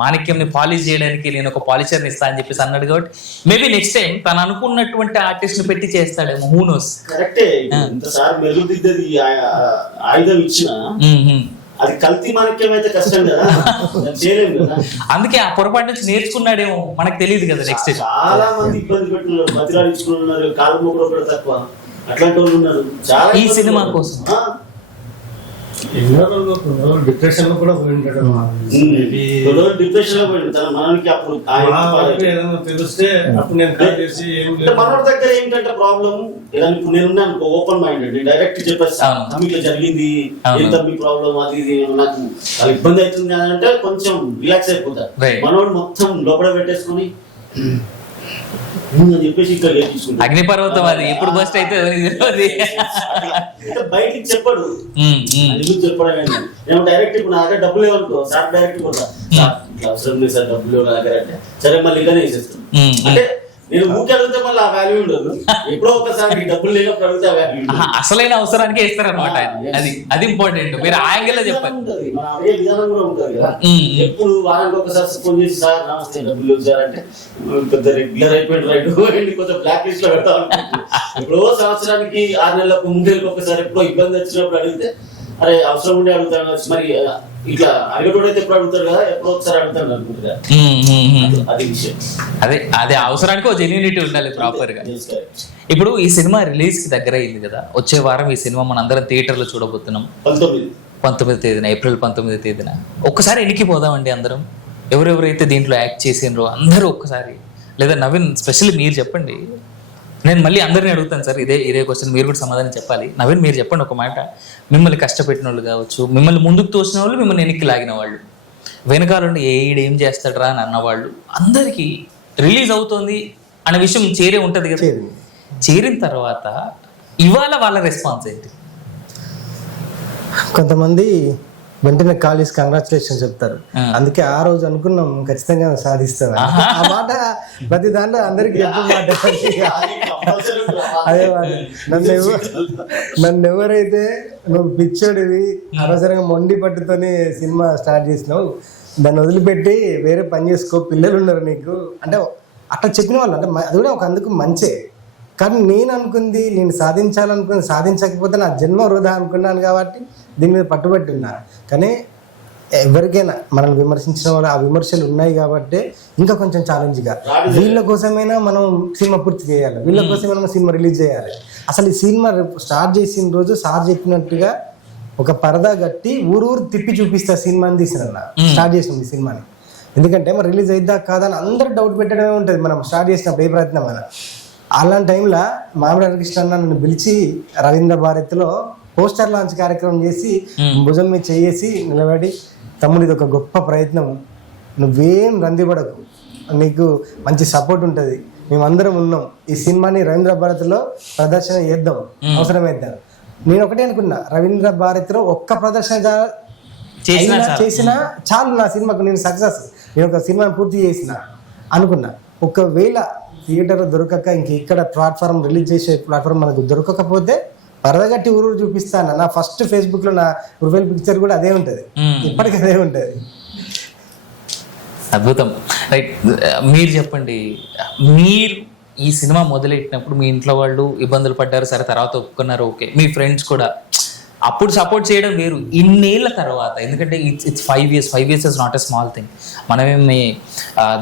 మాణిక్యంని పాలిష్ చేయడానికి నేను ఒక పాలిషర్ని ఇస్తాను అని చెప్పేసి అన్నాడు. కాబట్టి మేబీ నెక్స్ట్ టైం తను అనుకున్నటువంటి ఆర్టిస్ట్ ని పెట్టి చేస్తాడేమో, హూ నోస్. కరెక్టే, ఇంతసారి మెరుగుదిద్దది ఆయుధం ఇచ్చిన అది కల్తీ మాణిక్యం అయితే కష్టం కదా, చేయలేము కదా. అందుకే ఆ పొరపాటు నుంచి నేర్చుకున్నాడేమో, మనకు తెలియదు కదా. నెక్స్ట్ చాలా మంది ఇబ్బంది పెట్టున్నారు, బతిలాడించుకున్నారు, కాలు మొక్కలు కూడా తక్కువ అట్లాంటి వాళ్ళు ఉన్నారు చాలా. ఈ సినిమా కోసం డిప్రెషన్ లో కూడా పోయింటాడు. డిప్రెషన్ లో పోయింది తన మనకి. అప్పుడు ఏదైనా తెలిస్తే అప్పుడు నేను కాల్ చేసి మనోడి దగ్గర ఏంటంటే ప్రాబ్లం ఏదైనా ఇప్పుడు నేను ఓపెన్ మైండ్ అండి, డైరెక్ట్ చెప్పేస్తాను ఇట్లా జరిగింది, ఏంటో మీ ప్రాబ్లం అది ఇది నాకు చాలా ఇబ్బంది అవుతుంది అని అంటే కొంచెం రిలాక్స్ అయిపోతారు. మనోడు మొత్తం లోపల పెట్టేసుకుని చెప్పేసి ఇక్కడ అగ్నిపర్వతం అది ఎప్పుడు బస్ట్ అయితే బయటికి చెప్పడు, ఎందుకు చెప్పడం నేను డైరెక్ట్ ఇప్పుడు నా దగ్గర డబ్బులు లేవనుకో సార్ డైరెక్ట్ కొడతా, అవసరం లేదు సార్ డబ్బులు లేవు నా దగ్గర అంటే సరే మళ్ళీ ఇలానే వేసేస్తాను. అంటే నేను ఊరికి అడిగితే మళ్ళీ ఆ వాల్యూ ఉండదు, ఎప్పుడో ఒకసారి డబ్బులు లేనప్పుడు అడిగితే ఆ వాల్యూ అసలైన అవసరానికి ఇస్తారనమాట. అది ఇంపార్టెంట్, మీరు ఆ యాంగిల్ లో చెప్పండి. మన అడిగే విధానం కూడా ఉంటుంది కదా. ఎప్పుడు వారానికి ఒకసారి ఫోన్ చేసి సార్ నమస్తే డబ్బులు లేవు సార్ అంటే పెద్ద రెగ్యులర్ అయిపోయింది రైట్, కొంచెం బ్లాక్ లిస్ట్ లో పెడతా ఉంటాను. ఎప్పుడో సంవత్సరానికి 6 నెలలకు 3 నెలలకు ఒకసారి ఎప్పుడో ఇబ్బంది వచ్చినప్పుడు అడిగితే అరే అవసరం ఉండే అడుగుతాను, మరి ఇట్లా అడిగేటోడైతే ఎప్పుడు అడుగుతారు కదా, ఎప్పుడో ఒకసారి అడుగుతాను అనుకుంటున్నా. అది విషయం, అదే అవసరానికి ఒక జెన్యూనిటీ ఉండాలి ప్రాపర్ గా. ఇప్పుడు ఈ సినిమా రిలీజ్ కి దగ్గర అయింది కదా, వచ్చే వారం ఈ సినిమా మన అందరం థియేటర్లో చూడబోతున్నాం. 19వ తేదీన, ఏప్రిల్ 19వ తేదీన. ఒక్కసారి ఎన్నికి పోదామండి అందరం, ఎవరెవరైతే దీంట్లో యాక్ట్ చేసినరో అందరూ ఒక్కసారి. లేదా నవీన్ స్పెషల్లీ మీరు చెప్పండి, నేను మళ్ళీ అందరినీ అడుగుతాను సార్ ఇదే క్వశ్చన్, మీరు కూడా సమాధానం చెప్పాలి. నవీన్ మీరు చెప్పండి ఒక మాట, మిమ్మల్ని కష్టపెట్టిన వాళ్ళు కావచ్చు, మిమ్మల్ని ముందుకు తోసిన వాళ్ళు, మిమ్మల్ని వెనక్కి లాగిన వాళ్ళు, వెనకాలండి ఏం చేస్తాడరా అని అన్నవాళ్ళు, అందరికీ రిలీజ్ అవుతుంది అనే విషయం చేరే ఉంటుంది కదా. చేరిన తర్వాత ఇవాళ వాళ్ళ రెస్పాన్స్ ఏంటి? కొంతమంది వెంటనే కాల్ చేసి కంగ్రాచులేషన్ చెప్తారు. అందుకే ఆ రోజు అనుకున్నాం ఖచ్చితంగా సాధిస్తాం. ఆ మాట ప్రతి దాంట్లో అందరికి చెప్పే మాట అదే మాట. నన్ను ఎవరైతే నువ్వు పిచ్చోడివి అనవసరంగా మొండి పట్టుతోనే సినిమా స్టార్ట్ చేసినావు, దాన్ని వదిలిపెట్టి వేరే పని చేసుకో, పిల్లలు ఉన్నారు నీకు అంటే అట్లా చెప్పిన వాళ్ళు. అంటే అది కూడా ఒక అందుకు మంచే. కానీ నేను అనుకుంది, నేను సాధించాలనుకుంది సాధించకపోతే నా జన్మ వృధా అనుకున్నాను కాబట్టి దీని మీద పట్టుబట్టి ఉన్నా. కానీ ఎవరికైనా మనల్ని విమర్శించిన వాళ్ళు ఆ విమర్శలు ఉన్నాయి కాబట్టి ఇంకా కొంచెం ఛాలెంజ్గా వీళ్ళ కోసమైనా మనం సినిమా పూర్తి చేయాలి, వీళ్ళ కోసమైనా మనం సినిమా రిలీజ్ చేయాలి. అసలు ఈ సినిమా స్టార్ట్ చేసిన రోజు సార్ చెప్పినట్టుగా ఒక పరదా కట్టి ఊరు తిప్పి చూపిస్తా సినిమాని తీసిన స్టార్ట్ చేసినాం ఈ సినిమాని. ఎందుకంటే మరి రిలీజ్ అయిద్దా కాదా అని అందరూ డౌట్ పెట్టడమే ఉంటుంది మనం స్టార్ట్ చేసినప్పుడు ఏ ప్రయత్నం అయినా. అలాంటి టైంలో మామిడి హరికృష్ణ అన్న నన్ను పిలిచి రవీంద్ర భారతిలో పోస్టర్ లాంచ్ కార్యక్రమం చేసి భుజం మీద చేసి నిలబడి, తమ్ముడు ఇది ఒక గొప్ప ప్రయత్నం, నువ్వేం రందిపడకు, నీకు మంచి సపోర్ట్ ఉంటుంది, మేమందరం ఉన్నాం, ఈ సినిమాని రవీంద్ర భారతిలో ప్రదర్శన చేద్దాం అవసరమైద్దాం. నేను ఒకటే అనుకున్నా, రవీంద్ర భారతిలో ఒక్క ప్రదర్శన చేసినా చాలు నా సినిమాకు, నేను సక్సెస్, నేను ఒక సినిమాని పూర్తి చేసిన అనుకున్నా. ఒకవేళ థియేటర్ దొరకక ఇంక ఇక్కడ ప్లాట్ఫామ్ రిలీజ్ చేసే ప్లాట్ఫామ్ మనకు దొరకకపోతే పరదగట్టి ఊరు చూపిస్తాను. నా ఫస్ట్ ఫేస్బుక్ లో నా ప్రొఫైల్ పిక్చర్ కూడా అదే ఉంటుంది, ఇప్పటికీ అదే ఉంటుంది. అద్భుతం. రైట్, మీరు చెప్పండి, మీరు ఈ సినిమా మొదలెట్టినప్పుడు మీ ఇంట్లో వాళ్ళు ఇబ్బందులు పడ్డారు, సరే తర్వాత ఒప్పుకున్నారు, ఓకే, మీ ఫ్రెండ్స్ కూడా అప్పుడు సపోర్ట్ చేయడం వేరు. ఇన్నేళ్ల తర్వాత, ఎందుకంటే it's 5 years is not a small thing. మనమేమి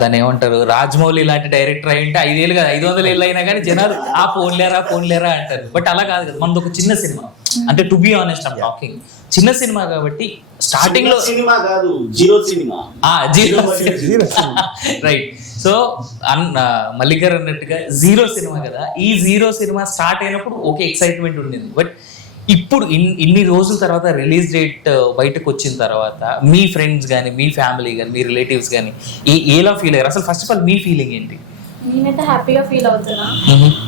దాన్ని ఏమంటారు, రాజమౌళి లాంటి డైరెక్టర్ అయి ఉంటే 5 ఏళ్ళు కాదు 500 ఏళ్ళు అయినా కానీ జనాలు పోన్లేరా అంటారు. బట్ అలా కాదు కదా, మనది ఒక చిన్న సినిమా. అంటే to be honest I'm talking, చిన్న సినిమా కాబట్టి స్టార్టింగ్ లో సినిమా కాదు, zero cinema. Right. So Mallik గారు అన్నట్టుగా జీరో సినిమా కదా, ఈ జీరో సినిమా స్టార్ట్ అయినప్పుడు ఓకే ఎక్సైట్మెంట్ ఉండింది. బట్ ఇప్పుడు ఇన్ని రోజుల తర్వాత రిలీజ్ డేట్ బయటకు వచ్చిన తర్వాత మీ ఫ్రెండ్స్ కానీ, మీ ఫ్యామిలీ కానీ, మీ రిలేటివ్స్ కానీ ఎలా ఫీల్ అయ్యారు? అసలు first of all me feeling ఏంటి? నేనైతే హ్యాపీగా ఫీల్ అవుతున్నా.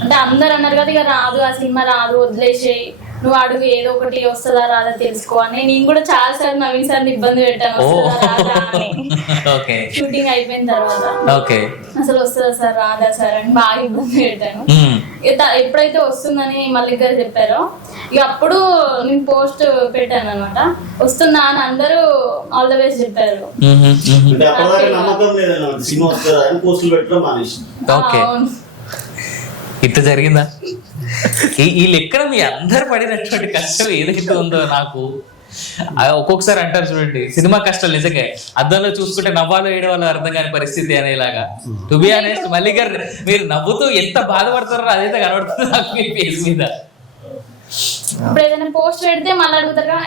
అంటే అందరు అన్నారు కదా, ఇక రాదు, ఆ సినిమా రాదు, వదిలేసేయి, నువ్వు అడుగు, ఏదో ఒకటి వస్తుందా రాదా తెలుసుకో అని. నేను కూడా చాలా సార్లు నవీన్ సార్ని ఇబ్బంది పెట్టాను, వస్తుందా రాదా అని. షూటింగ్ అయిపోయిన తర్వాత అసలు వస్తుందా సార్ రాదా సార్ అని బాగా ఇబ్బంది పెట్టాను. ఎప్పుడైతే వస్తుందని మల్లిక్ గారు చెప్పారో ఇక అప్పుడు నేను పోస్ట్ పెట్టాను అనమాట, వస్తుందా అని అందరూ ఆల్ ద బెస్ట్ చెప్పారు. ఇంత జరిగిందా? ఈ లెక్కన మీ అందరు పడినటువంటి కష్టం ఏదైతే ఉందో నాకు ఒక్కొక్కసారి అంటారు చూడండి, సినిమా కష్టాలు నిజంగా అద్దంలో చూసుకుంటే నవ్వాలో ఏడవాలో అర్థం కాని పరిస్థితి అనేలాగా. టు బి ఆనెస్ట్ మల్లిక్ గారు మీరు నవ్వుతూ ఎంత బాధపడతారో అదైతే కనబడుతుంది నాకు మీ ఫేస్ మీద. ఇప్పుడు ఏదైనా పోస్ట్ పెడితే మళ్ళీ అడుగుతారా,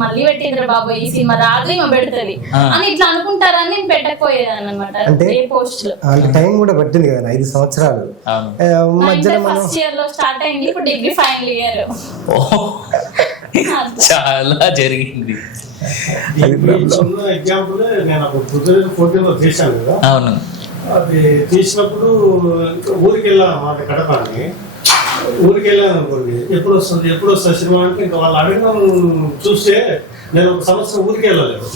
మళ్ళీ పెట్టిండ్రా బాబు ఈ సినిమా రాదు ఏమో పెడుతుంది అని ఇట్లా అనుకుంటారని నేను పెట్టకపోయేదాన్ని అనమాట. ఏ పోస్ట్ లో అంటే టైం కూడా పట్టింది కదా 5 సంవత్సరాలు. ఫస్ట్ ఇయర్ లో స్టార్ట్ అయింది, ఇప్పుడు డిగ్రీ ఫైనల్ ఇయర్. చాలా జరిగింది. చిన్న ఎగ్జాంపుల్, నేను అప్పుడు ఫోటోలో తీసాను కదా, అవును, అది తీసినప్పుడు ఊరికి వెళ్ళాను మాట కడపని. ఊరికి వెళ్ళాను అనుకోండి, ఎప్పుడు వస్తుంది సినిమా అంటే ఇంకా వాళ్ళు అడగడం చూస్తే నేను 1 సంవత్సరం ఊరికి వెళ్ళలేదు.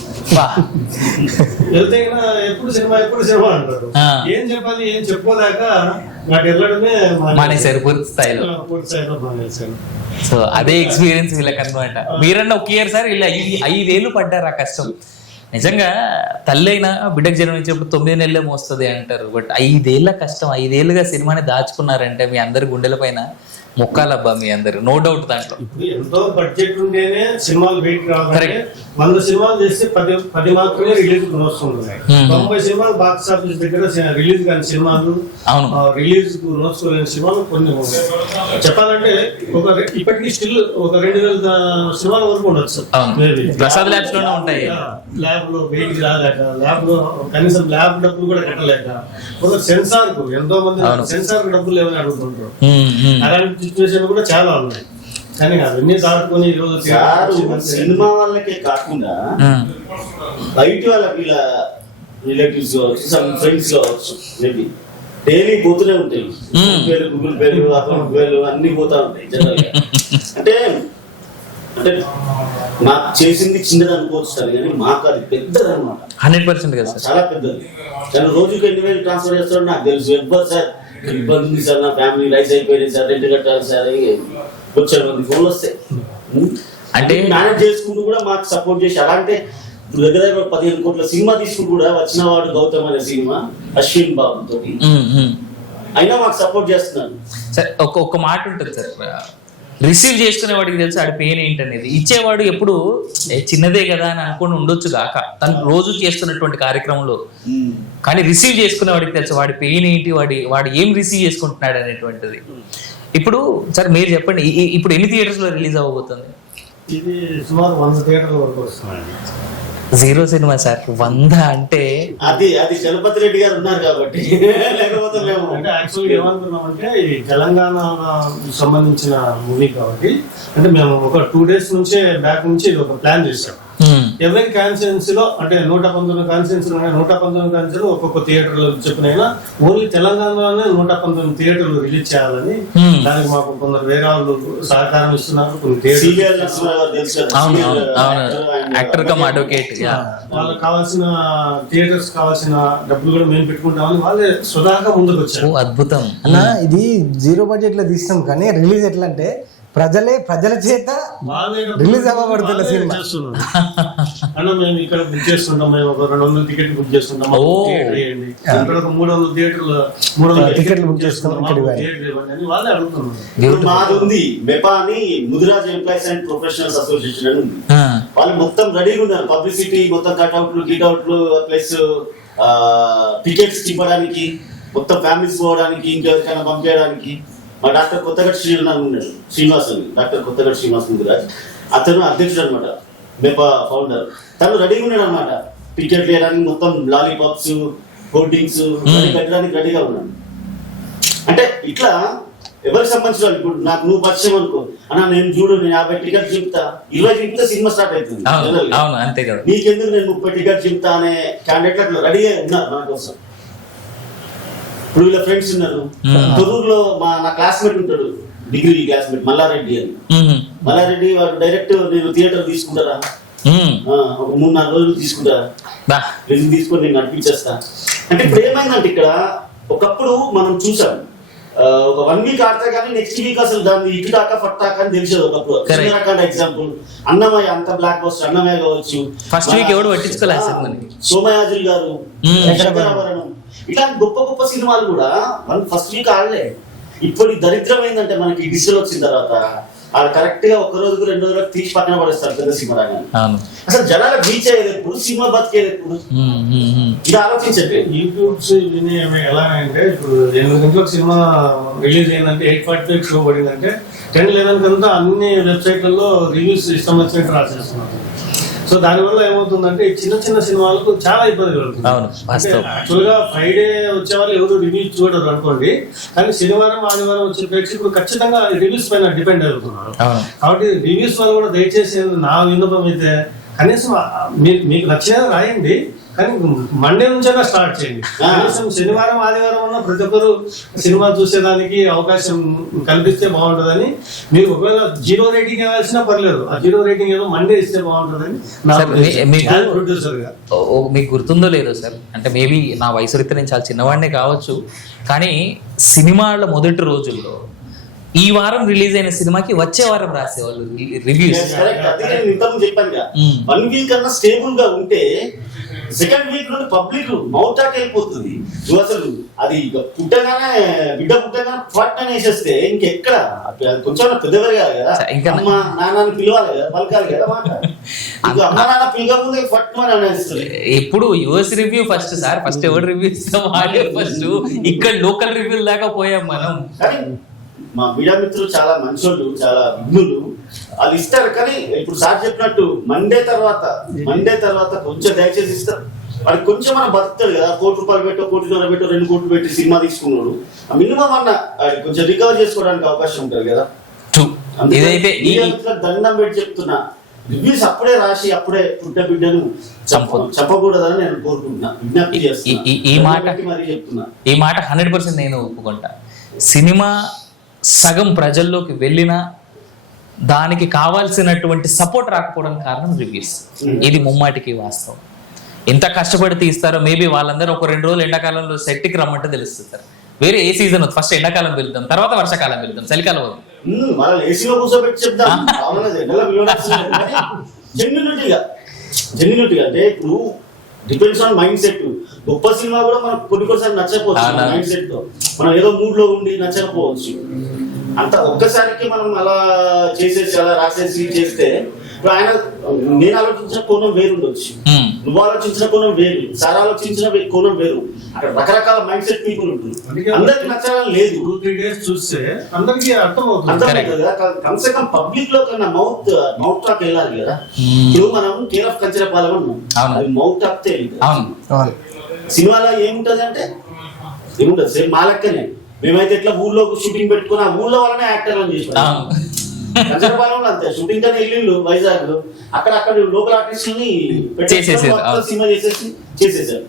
వెళ్తే ఎప్పుడు సినిమా అంటారు. ఏం చెప్పాలి ఏం చెప్పుకోలేక నాకు వెళ్ళడమే మానేశారు పూర్తి స్థాయిలో మానేశాను. సో అదే ఎక్స్పీరియన్స్ వీళ్ళకి అనమాట. మీరన్నా ఒక ఇయర్ సార్ వీళ్ళు 5 ఏళ్ళు పడ్డారు ఆ కష్టం. నిజంగా తల్లి అయినా బిడ్డకు జన్మించినప్పుడు 9 నెలలే మోస్తుంది అంటారు. బట్ 5 ఏళ్ళ కష్టం, 5 ఏళ్ళుగా సినిమాని దాచుకున్నారంటే మీ అందరి గుండెల పైన మొక్కాలబ్బా మీ అందరు, నో డౌట్ దాంట్లో. ఇప్పుడు ఎంతో బడ్జెట్ ఉంటేనే సినిమాలు బయటకు రావాలి. 100 సినిమాలు చేస్తే 10 మాత్రమే రిలీజ్ నోచుకుంటున్నాయి. 90 సినిమాలు బాక్స్ ఆఫీస్ దగ్గర రిలీజ్ కాని సినిమాలు, రిలీజ్ నోచుకోలేని సినిమాలు కొన్ని ఉన్నాయి. చెప్పాలంటే ఇప్పటికీ స్టిల్ ఒక 2000 సినిమాల వరకు ఉండొచ్చు. ప్రసాద్ ల్యాబ్స్ లోనే ఉంటాయి. ల్యాబ్ లో బయటికి రాలేక, ల్యాబ్ లో కనీసం ల్యాబ్ డబ్బులు కూడా కట్టలేక, ఒక సెన్సార్ కు ఎంతో మంది సెన్సార్ కు డబ్బులు ఏమైనా అడుగుతుంటారు. అలాంటి సిచ్యువేషన్ కూడా చాలా ఉన్నాయి. కానీ అవన్నీ దాటుకొని ఈరోజు సినిమా వాళ్ళకే కాకుండా బయట వాళ్ళ వీళ్ళ రిలేటివ్స్ కావచ్చు, సమ్ ఫ్రెండ్స్ కావచ్చు, మేబీ డైలీ పోతూనే ఉంటాయి. గూగుల్ పేలు, అకౌంట్ పేలు అన్ని పోతా ఉంటాయి జనరల్ గా. అంటే నాకు చేసింది చిన్నది అనుకోవచ్చు కానీ మాకు అది పెద్దది అనమాట. 100% కదా సార్, చాలా పెద్దది. నేను రోజుకి 2,000 ట్రాన్స్ఫర్ చేస్తాడు నాకు తెలుసు. ఎవ్వరు సార్ ఇబ్బంది ఉంది సార్, నా ఫ్యామిలీ రైస్ అయిపోయింది సార్, రెంట్ కట్టాలి సార్, వచ్చారు మంది ఫోన్లు వస్తాయి. అంటే మేనేజ్ చేసుకుంటూ కూడా మాకు సపోర్ట్ చేసి, అలా అంటే దగ్గర 15 కోట్ల సినిమా తీసుకుంటూ కూడా వచ్చిన వాడు గౌతమ్ అనే సినిమా అశ్విన్ బాబు తోటి అయినా మాకు సపోర్ట్ చేస్తున్నాను. సార్ ఒక్క మాట ఉంటుంది సార్, రిసీవ్ చేసుకునే వాడికి తెలుసు ఆడి పెయిన్ ఏంటనేది. ఇచ్చేవాడు ఎప్పుడు చిన్నదే కదా అని అనుకుని ఉండొచ్చు కాక తను రోజు చేస్తున్నటువంటి కార్యక్రమంలో, కానీ రిసీవ్ చేసుకునే వాడికి తెలుసు వాడి పెయిన్ ఏంటి, వాడు ఏం రిసీవ్ చేసుకుంటున్నాడు అనేటువంటిది. ఇప్పుడు సార్ మీరు చెప్పండి, ఇప్పుడు ఎన్ని థియేటర్స్ లో రిలీజ్ అవ్వబోతుంది? ఇది సుమారు 100 థియేటర్ల వరకు వస్తున్నాయండి. జీరో సినిమా సార్, 100 అంటే అది చలపతి రెడ్డి గారు ఉన్నారు కాబట్టి. లేకపోతే మేము అంటే యాక్చువల్గా ఏమనుకున్నామంటే ఈ తెలంగాణ సంబంధించిన మూవీ కాబట్టి, అంటే మేము ఒక 2 days నుంచే బ్యాక్ నుంచి ఇది ఒక ప్లాన్ చేసాం. ఎవరి కాన్స్టిట్యున్సీ లో అంటే 119 కాన్స్టిట్యున్సీలు ఉన్నాయి. 119 కాన్స్టిట్యున్సీలు ఒక్కొక్క థియేటర్లో చెప్పినైనా ఓన్లీ తెలంగాణలోనే 119 థియేటర్లు రిలీజ్ చేయాలని, దానికి మాకు కొందరు వేరే వాళ్ళు సహకారం ఇస్తున్నారు. కొన్ని వాళ్ళకి కావాల్సిన థియేటర్స్ కావాల్సిన డబ్బులు కూడా మేము పెట్టుకుంటామని వాళ్ళే స్వతహాగా ముందుకు వచ్చారు. అద్భుతం అన్న. ఇది 0 బడ్జెట్ లో తీస్తాం కానీ రిలీజ్ ఎట్లా అంటే ప్రజల చేత రిలీజ్ అవ్వబడుతున్న సినిమా. చేస్తున్నారు అన్న మేము ఇక్కడ బుక్ చేస్తుంటాం, మేము ఒక 200 టికెట్లు బుక్ చేస్తుంటాం, థియేటర్ వేయండి, ఇక్కడ ఒక 300 టికెట్లు బుక్ చేసుకున్నాం, థియేటర్ ఇవ్వండి అని వాళ్ళే అడుగుతున్నారు. ఇప్పుడు మాది ఉంది మెపా అని Mudiraj employees and professionals association అని ఉంది. వాళ్ళు మొత్తం రెడీగా ఉన్నారు, పబ్లిసిటీ మొత్తం కట్అవుట్లు గిట్అవుట్లు ప్లస్ టికెట్స్ ఇవ్వడానికి, మొత్తం ఫ్యామిలీస్ పోవడానికి, ఇంకెవరికైనా పంపించడానికి. మా డాక్టర్ కొత్తగడ్డ శ్రీనివాస్ అని డాక్టర్ కొత్తగడ్డ శ్రీనివాస్ ముదిరాజ్, అతను అధ్యక్షుడు అనమాట, మెపా ఫౌండర్. తను రెడీగా ఉన్నాడు అనమాట, టికెట్ వేయడానికి మొత్తం లాలీపాప్స్ హోర్డింగ్స్ పెట్టడానికి రెడీగా ఉన్నాడు. అంటే ఇట్లా ఎవరికి సంబంధించిన వాళ్ళు, ఇప్పుడు నాకు నువ్వు పరిచయం అనుకో అన్న, నేను చూడు నేను 50 టికెట్ చెప్తా, 20 చెప్తే సినిమా స్టార్ట్ అవుతుంది. అంతే కదా, నీకెందుకు నేను 30 టికెట్ చెప్తా అనే క్యాండిడేట్ అట్లా రెడీగా ఉన్నారు మన కోసం. ఇప్పుడు వీళ్ళ ఫ్రెండ్స్ ఉన్నారు, తొర్రూరులో నా క్లాస్మేట్ ఉంటాడు, డిగ్రీ క్లాస్మేట్ మల్లారెడ్డి అని. మల్లారెడ్డి వాడు డైరెక్ట్ నేను థియేటర్ తీసుకుంటారా, ఒక 3-4 రోజులు తీసుకుంటారా, తీసుకొని నేను నడిపించేస్తా అంటే. ఇప్పుడు ఏమైందంటే ఇక్కడ ఒకప్పుడు మనం చూసాం, ఒక 1 వీక్ ఆడితే కానీ నెక్స్ట్ వీక్ అసలు దాన్ని ఇటుదాకా పట్టాక అని తెలిసేది. ఒకప్పుడు ఎగ్జాంపుల్ అన్నమయ్య, అంత బ్లాక్ బస్టర్ అన్నమయ్య కావచ్చు, ఫస్ట్ వీక్ ఎవడు పట్టించుకోలేదు, సోమయాజులు గారు, ఇట్లాంటి గొప్ప గొప్ప సినిమాలు కూడా మనం ఫస్ట్ వీక్ ఆడలే. ఇప్పుడు దరిద్రం ఏంటంటే మనకి డిజిటల్ వచ్చిన తర్వాత వాళ్ళు కరెక్ట్ గా 1 రోజుకు 2 రోజులకు తీసి పక్కన పడేస్తారు పెద్ద సినిమా రాగానే. అసలు జనాలకు రీచ్ అయ్యేది ఎప్పుడు, సినిమా బతికేది ఎప్పుడు, ఇది ఆలోచించండి. యూట్యూబ్స్ ఇవన్నీ ఎలా అంటే, ఇప్పుడు 8 గంటలకు సినిమా రిలీజ్ అయిందంటే 8:45 షో పడిందంటే 10-11 కంతా అన్ని వెబ్సైట్లలో రివ్యూస్ ఇష్టం వచ్చినట్టు రాసేస్తున్నారు. సో దానివల్ల ఏమవుతుందంటే చిన్న చిన్న సినిమాలకు చాలా ఇబ్బంది కలుగుతుంది. యాక్చువల్ గా ఫ్రైడే వచ్చే వాళ్ళు ఎవరు రివ్యూస్ చూడరు అనుకోండి, కానీ శనివారం ఆదివారం వచ్చే ప్రేక్షకులు ఖచ్చితంగా రివ్యూస్ పైన డిపెండ్ అవుతున్నారు. కాబట్టి రివ్యూస్ వల్ల కూడా దయచేసి నా విన్నపం అయితే కనీసం మీకు నచ్చినది రాయండి, కానీ మండే నుంచైనా స్టార్ట్ చేయండి. కనీసం శనివారం ఆదివారం ఉన్న ప్రతి ఒక్కరు సినిమా చూసేదానికి అవకాశం కల్పిస్తే బాగుంటుందని. మీరు ఒకవేళ 0 రేటింగ్ ఇవ్వాల్సినా పర్లేదు, ఆ 0 రేటింగ్ ఏదో మండే ఇస్తే బాగుంటుందని ప్రొడ్యూసర్ గా. మీకు గుర్తుందో లేదో సార్, అంటే మేబీ నా వయసు రీత్యా నేను చాలా చిన్నవాడినే కావచ్చు, కానీ సినిమాల మొదటి రోజుల్లో ఈ వారం రిలీజ్ అయిన సినిమాకి వచ్చే వారం రాసేవాళ్ళు రివ్యూస్. చెప్పాను 1 వీక్ అన్నా స్టేబుల్ గా ఉంటే సెకండ్ వీక్ నుండి పబ్లిక్ మౌటాకి వెళ్ళిపోతుంది. అసలు అది పుట్టగానే బిడ్డ పుట్టగానే ఫట్ అని వేసేస్తే ఇంకెక్కడ కొంచెం పెద్దవారు కాదు కదా, అమ్మ నాన్నని పిలవాలి కదా, పలకాలి కదా మాట. అమ్మ నాన్న పిలవకముందే ఫట్ అని అనేస్తుంది. ఎప్పుడు US review first sir, first ఎవరు రివ్యూ ఇస్తాం వాళ్ళే ఫస్ట్, ఇక్కడ లోకల్ రివ్యూ దాకా పోయాం మనం. కానీ మా మీడియా మిత్రులు చాలా మంచోళ్ళు, చాలా విఘ్నులు, వాళ్ళు ఇస్తారు. కానీ ఇప్పుడు సార్ చెప్పినట్టు మండే తర్వాత కొంచెం దయచేసి ఇస్తారు. వాడికి కొంచెం మనం బతుకుతాడు కదా, ₹1 కోటి పెట్టో, ₹1.5 కోటి, 2 కోట్లు పెట్టి సినిమా తీసుకున్నాడు, మినిమం అన్న కొంచెం రికవర్ చేసుకోవడానికి అవకాశం ఉంటుంది కదా. దండం పెట్టి చెప్తున్నా, రివ్యూస్ అప్పుడే రాసి అప్పుడే పుట్ట బిడ్డను చెప్పకూడదని నేను కోరుకుంటున్నా, విజ్ఞప్తి చేస్తున్నా. ఈ మాట 100% నేను ఒప్పుకుంటా. సినిమా సగం ప్రజల్లోకి వెళ్ళినా దానికి కావాల్సినటువంటి సపోర్ట్ రాకపోవడానికి కారణం రివ్యూస్. ఇది ముమ్మాటికి వాస్తవం. ఎంత కష్టపడి తీస్తారో మేబీ వాళ్ళందరూ ఒక 2 రోజులు ఎండాకాలంలో సెట్కి రమ్మంటే తెలుస్తుంది సార్. వేరే ఏ సీజన్ ఫస్ట్ ఎండాకాలం వెళ్తాం, తర్వాత వర్షాకాలం వెళ్తాం, చలికాలం వద్దాం. జెన్యూనిటీగా అంటే ఇప్పుడు డిపెండ్స్ ఆన్ మైండ్ సెట్. గొప్ప సినిమా కూడా మనకు కొన్నిసార్లు నచ్చకపోవచ్చు, మైండ్ సెట్ తో మనం ఏదో మూడ్ లో ఉండి నచ్చకపోవచ్చు. అంత ఒక్కసారికి మనం అలా చేసేసి అలా రాసేసి చేస్తే, ఇప్పుడు ఆయన నేను ఆలోచించిన కోణం వేరు ఉండొచ్చు, నువ్వు ఆలోచించిన కోణం వేరు, సార్ ఆలోచించిన కోణం వేరు. అక్కడ రకరకాల మైండ్ సెట్ పీపుల్ ఉంటుంది, అందరికి నచ్చాలని లేదు. 2-3 డేస్ చూస్తే అందరికి అర్థమవుతుంది కదా. కమ్సే కమ్ పబ్లిక్ లో కన్నా మౌత్ టాక్ వెళ్ళాలి కదా. ఇప్పుడు మనం కేర్ ఆఫ్ కంచరపాలెం ఉన్నాం, అది మౌత్ టాక్ తెలియదు. సినిమాలో ఏముంటది అంటే ఏముంటది, సేమ్ మా లెక్కనే. మేమైతే ఎట్లా ఊళ్ళో షూటింగ్ పెట్టుకుని ఆ ఊళ్ళో వాళ్ళనే యాక్టర్ అని చేసాం. కంచరపాలెంలో అంతే, షూటింగ్ కానీ వెళ్ళిండు వైజాగ్, అక్కడ లోకల్ ఆర్టిస్టులని సినిమా చేసేసారు.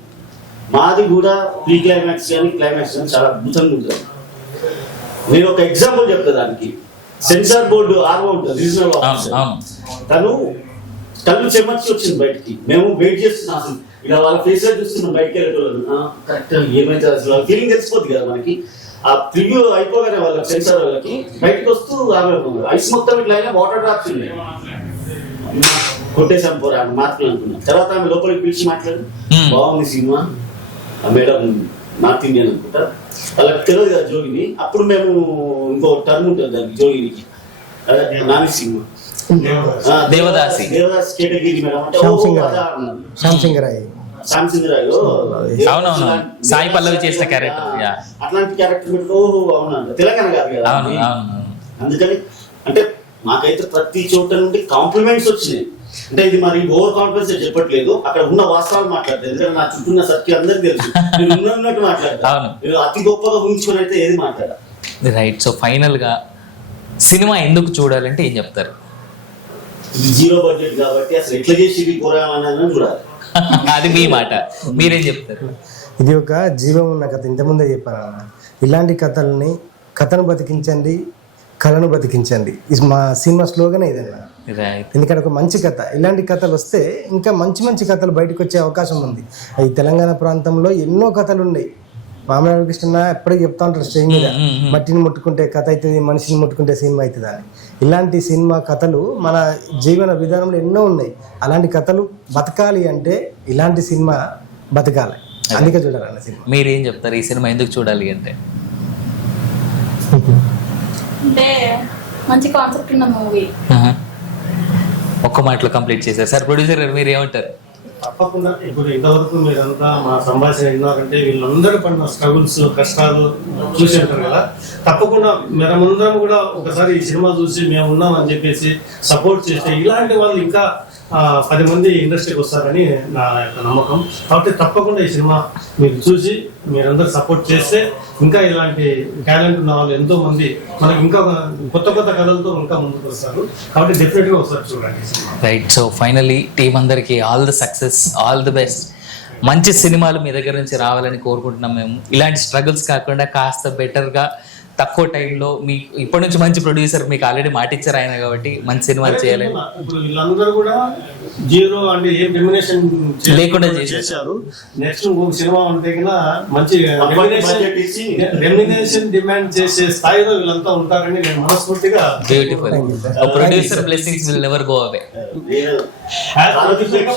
మాది కూడా ప్రీ క్లైమాక్స్ కానీ క్లైమాక్స్ కానీ చాలా అద్భుతంగా ఉంటుంది. నేను ఒక ఎగ్జాంపుల్ చెప్తా దానికి. సెన్సార్ బోర్డు ఆర్ఓ ఉంటుంది, రీజనల్ ఆఫీసర్, తను కళ్ళు చెమర్చి వచ్చింది బయటికి. మేము వెయిట్ చేస్తున్నాం, అసలు ఇలా వాళ్ళ ఫేస్ చూస్తున్నాం బయటకి వెళ్ళేటోళ్ళు. కరెక్ట్ ఏమైతే అసలు ఫీలింగ్ తెలిసిపోద్ది కదా మనకి. ఆ ప్రివ్యూ అయిపోగానే వాళ్ళకి సెన్సార్ వాళ్ళకి బయటకు వస్తూ ఆమె ఐస్ మొత్తం ఇట్లా అయినా వాటర్ డ్రాప్స్ ఉన్నాయి. కొట్టేసాం పోరా మార్కులు అనుకున్నా. తర్వాత ఆమె లోపలికి పిలిచి మాట్లాడి బాగుంది సినిమా మేడం, నార్త్ ఇండియన్ అనుకుంటా, వాళ్ళకి తెలియదు కదా జోగిని. అప్పుడు మేము ఇంకో టర్మ్ ఉంటుంది దానికి జోగినికి, అదే నాని సినిమా దేవదాసి కేటగిరీ మేడం అంటే శాంసింగ్ రాయ్ అవునవును సాయి పల్లవి చేసిన క్యారెక్టర్ అట్లాంటి క్యారెక్టర్ పెట్టుకో అవునా తెలంగాణ కాదు కదా. అందుకని అంటే మాకైతే ప్రతి చోట నుండి కాంప్లిమెంట్స్ వచ్చినాయి. అంటే ఇది మరి ఓవర్ కాన్ఫిడెన్స్ చెప్పట్లేదు, అక్కడ ఉన్న వాస్తవాలు మాట్లాడతారు. ఎందుకంటే నా చుట్టూ ఉన్న సత్యం అందరికి తెలుసు, నేను ఉన్నట్టు మాట్లాడతాను. అతి గొప్పగా ఊహించుకొని అయితే ఏది మాట్లాడాలి. రైట్. సో ఫైనల్ గా సినిమా ఎందుకు చూడాలంటే ఏం చెప్తారు? ఇది 0 బడ్జెట్ కాబట్టి అసలు ఎట్లా చేసి పోరాలన్నది చూడాలి. అది మీ మాట, మీరేం చెప్తారు? ఇది ఒక జీవం ఉన్న కథ, ఇంతకుముందే చెప్పాను. ఇలాంటి కథను బతికించండి, కళను బతికించండి. ఇది మా సినిమా స్లోగనే ఇదన్నా. ఎందుకంటే ఒక మంచి కథ, ఇలాంటి కథలు వస్తే ఇంకా మంచి మంచి కథలు బయటకు వచ్చే అవకాశం ఉంది. ఈ తెలంగాణ ప్రాంతంలో ఎన్నో కథలు ఉన్నాయి. మామూలు కృష్ణ ఎప్పటికీ చెప్తా ఉంటారు స్టేజ్ మీద, మట్టిని ముట్టుకుంటే కథ అవుతుంది, మనిషిని ముట్టుకుంటే సినిమా అవుతుంది అని. ఇలాంటి సినిమా కథలు మన జీవన విధానంలో ఎన్నో ఉన్నాయి. అలాంటి కథలు బతకాలి అంటే ఇలాంటి సినిమా బతకాలి, అందుకే చూడాలన్న సినిమా. మీరేం చెప్తారు ఈ సినిమా ఎందుకు చూడాలి అంటే? అంటే మంచి కాన్సెప్ట్ ఉన్న మూవీ. ఒక్క మాటలో కంప్లీట్ చేశారు సార్. ప్రొడ్యూసర్ గారు మీరు ఏమంటారు? తప్పకుండా ఇప్పుడు ఇంతవరకు మీరంతా మా సంభాషణ విన్నారంటే వీళ్ళందరూ పడిన స్ట్రగుల్స్, కష్టాలు చూసి ఉంటారు కదా. తప్పకుండా మనమందరం కూడా ఒకసారి ఈ సినిమా చూసి మేము ఉన్నాం అని చెప్పేసి సపోర్ట్ చేస్తే ఇలాంటి వాళ్ళు ఇంకా 10 మంది ఇండస్ట్రీకి వస్తారని నా యొక్క నమ్మకం. కాబట్టి తప్పకుండా ఈ సినిమా మీరు చూసి మీరందరూ సపోర్ట్ చేస్తే ఇంకా ఇలాంటి టాలెంట్ ఉన్న వాళ్ళు ఎంతో మంది మనకి ఇంకా కొత్త కొత్త కథలతో ఇంకా ముందుకు వస్తారు. కాబట్టి డెఫినెట్గా ఒకసారి చూడండి సినిమా. రైట్. సో ఫైనలీ టీం అందరికీ all the success, all the best. మంచి సినిమాలు మీ దగ్గర నుంచి రావాలని కోరుకుంటున్నాం మేము. ఇలాంటి స్ట్రగుల్స్ కాకుండా కాస్త బెటర్గా తక్కువ టైంలో మీ ఇప్పటి నుంచి మంచి ప్రొడ్యూసర్ మీకు ఆల్రెడీ మాటిచ్చారు ఆయన, కాబట్టి మంచి సినిమాలు చేయాలి. ఇప్పుడు వీళ్ళందరూ కూడా 0 అంటే ఏ రెమ్యునేషన్ లేకుండా చేశారు. నెక్స్ట్ ఇంకొక సినిమా ఉంటే కన్నా మంచి రెమ్యునేషన్ డిమాండ్ చేసే స్థాయిలో వీళ్ళంతా ఉంటారని నేను మనస్ఫూర్తిగా. Beautiful. Producer blessings will never go away.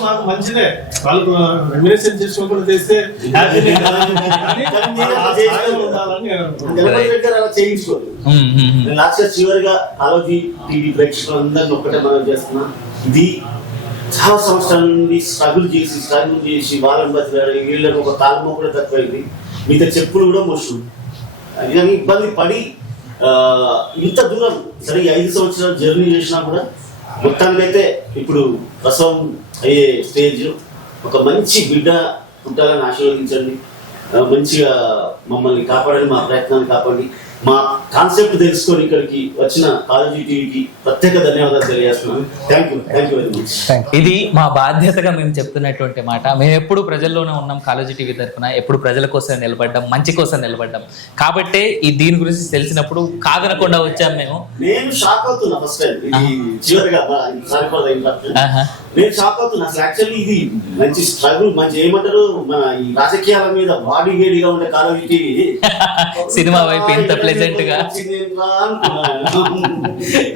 మాకు మంచిదే, వాళ్ళకు రెమ్యునేషన్ చేసుకోకుండా చేస్తే చేయించుకోరు. లాస్ట్ చివరిగా కాలోజీ టీవీ ప్రేక్షకులందరినీ ఒక్కటే మనం చేస్తున్నా, ఇది చాలా సంవత్సరాల నుండి స్ట్రగుల్ చేసి వాళ్ళని బతికాడు. వీళ్ళకి ఒక తాళమో కూడా తక్కువైంది, మిగతా చెప్పులు కూడా మోసం ఇబ్బంది పడి ఇంత దూరం సరే 5 సంవత్సరాలు జర్నీ చేసినా కూడా మొత్తానికైతే ఇప్పుడు ప్రసవం అయ్యే స్టేజ్, ఒక మంచి బిడ్డ పుట్టాలని ఆశీర్వదించండి. మంచిగా మమ్మల్ని కాపాడండి, మా ప్రయత్నాన్ని కాపాడండి. మా కాన్సెప్ట్ తెలుసుకొని ఇక్కడికి వచ్చిన కాలేజీ టీవీకి ప్రత్యేక ధన్యవాదాలు తెలియజేస్తున్నాను. Thank you very much. ఇది మా బాధ్యతగా మేము చెప్తున్నటువంటి మాట. మేము ఎప్పుడు ప్రజల్లోనే ఉన్నాం. కాలేజీ టీవీ తరఫున ఎప్పుడు ప్రజల కోసం నిలబడ్డాం, మంచి కోసం నిలబడ్డాం. కాబట్టే ఈ దీని గురించి తెలిసినప్పుడు కాదనకుండా వచ్చాం మేము. నేను షాక్ అవుతున్నా ఫస్ట్ టైం ఇది చివరిగా నేను షాక్ అవుతున్నా. అసలు యాక్చువల్లీ ఇది మంచి స్ట్రగుల్, మంచి ఏమంటారు మన ఈ రాజకీయాల మీద బాడీ వేడిగా ఉండే కాలేజీ టీవీ సినిమా వైపు ఇంత ప్లెజెంట్ గా.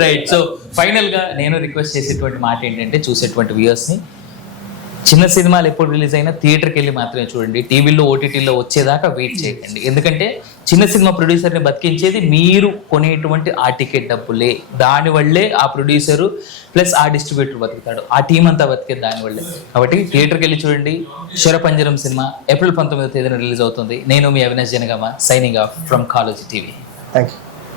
రైట్. సో ఫైనల్ గా నేను రిక్వెస్ట్ చేసేటువంటి మాట ఏంటంటే, చూసేటువంటి వ్యూయర్స్ ని చిన్న సినిమాలు ఎప్పుడు రిలీజ్ అయినా థియేటర్కి వెళ్ళి మాత్రమే చూడండి. టీవీలో ఓటీటీలో వచ్చేదాకా వెయిట్ చేయకండి. ఎందుకంటే చిన్న సినిమా ప్రొడ్యూసర్ని బతికించేది మీరు కొనేటువంటి ఆ టికెట్ డబ్బులే. దానివల్లే ఆ ప్రొడ్యూసరు ప్లస్ ఆ డిస్ట్రిబ్యూటర్ బతుకుతాడు, ఆ టీం అంతా బతికేది దానివల్లే. కాబట్టి థియేటర్కి వెళ్ళి చూడండి. శరపంజరం సినిమా ఏప్రిల్ 19వ తేదీన రిలీజ్ అవుతుంది. నేను మీ Avinash Janagama, signing off from College TV. Thank you.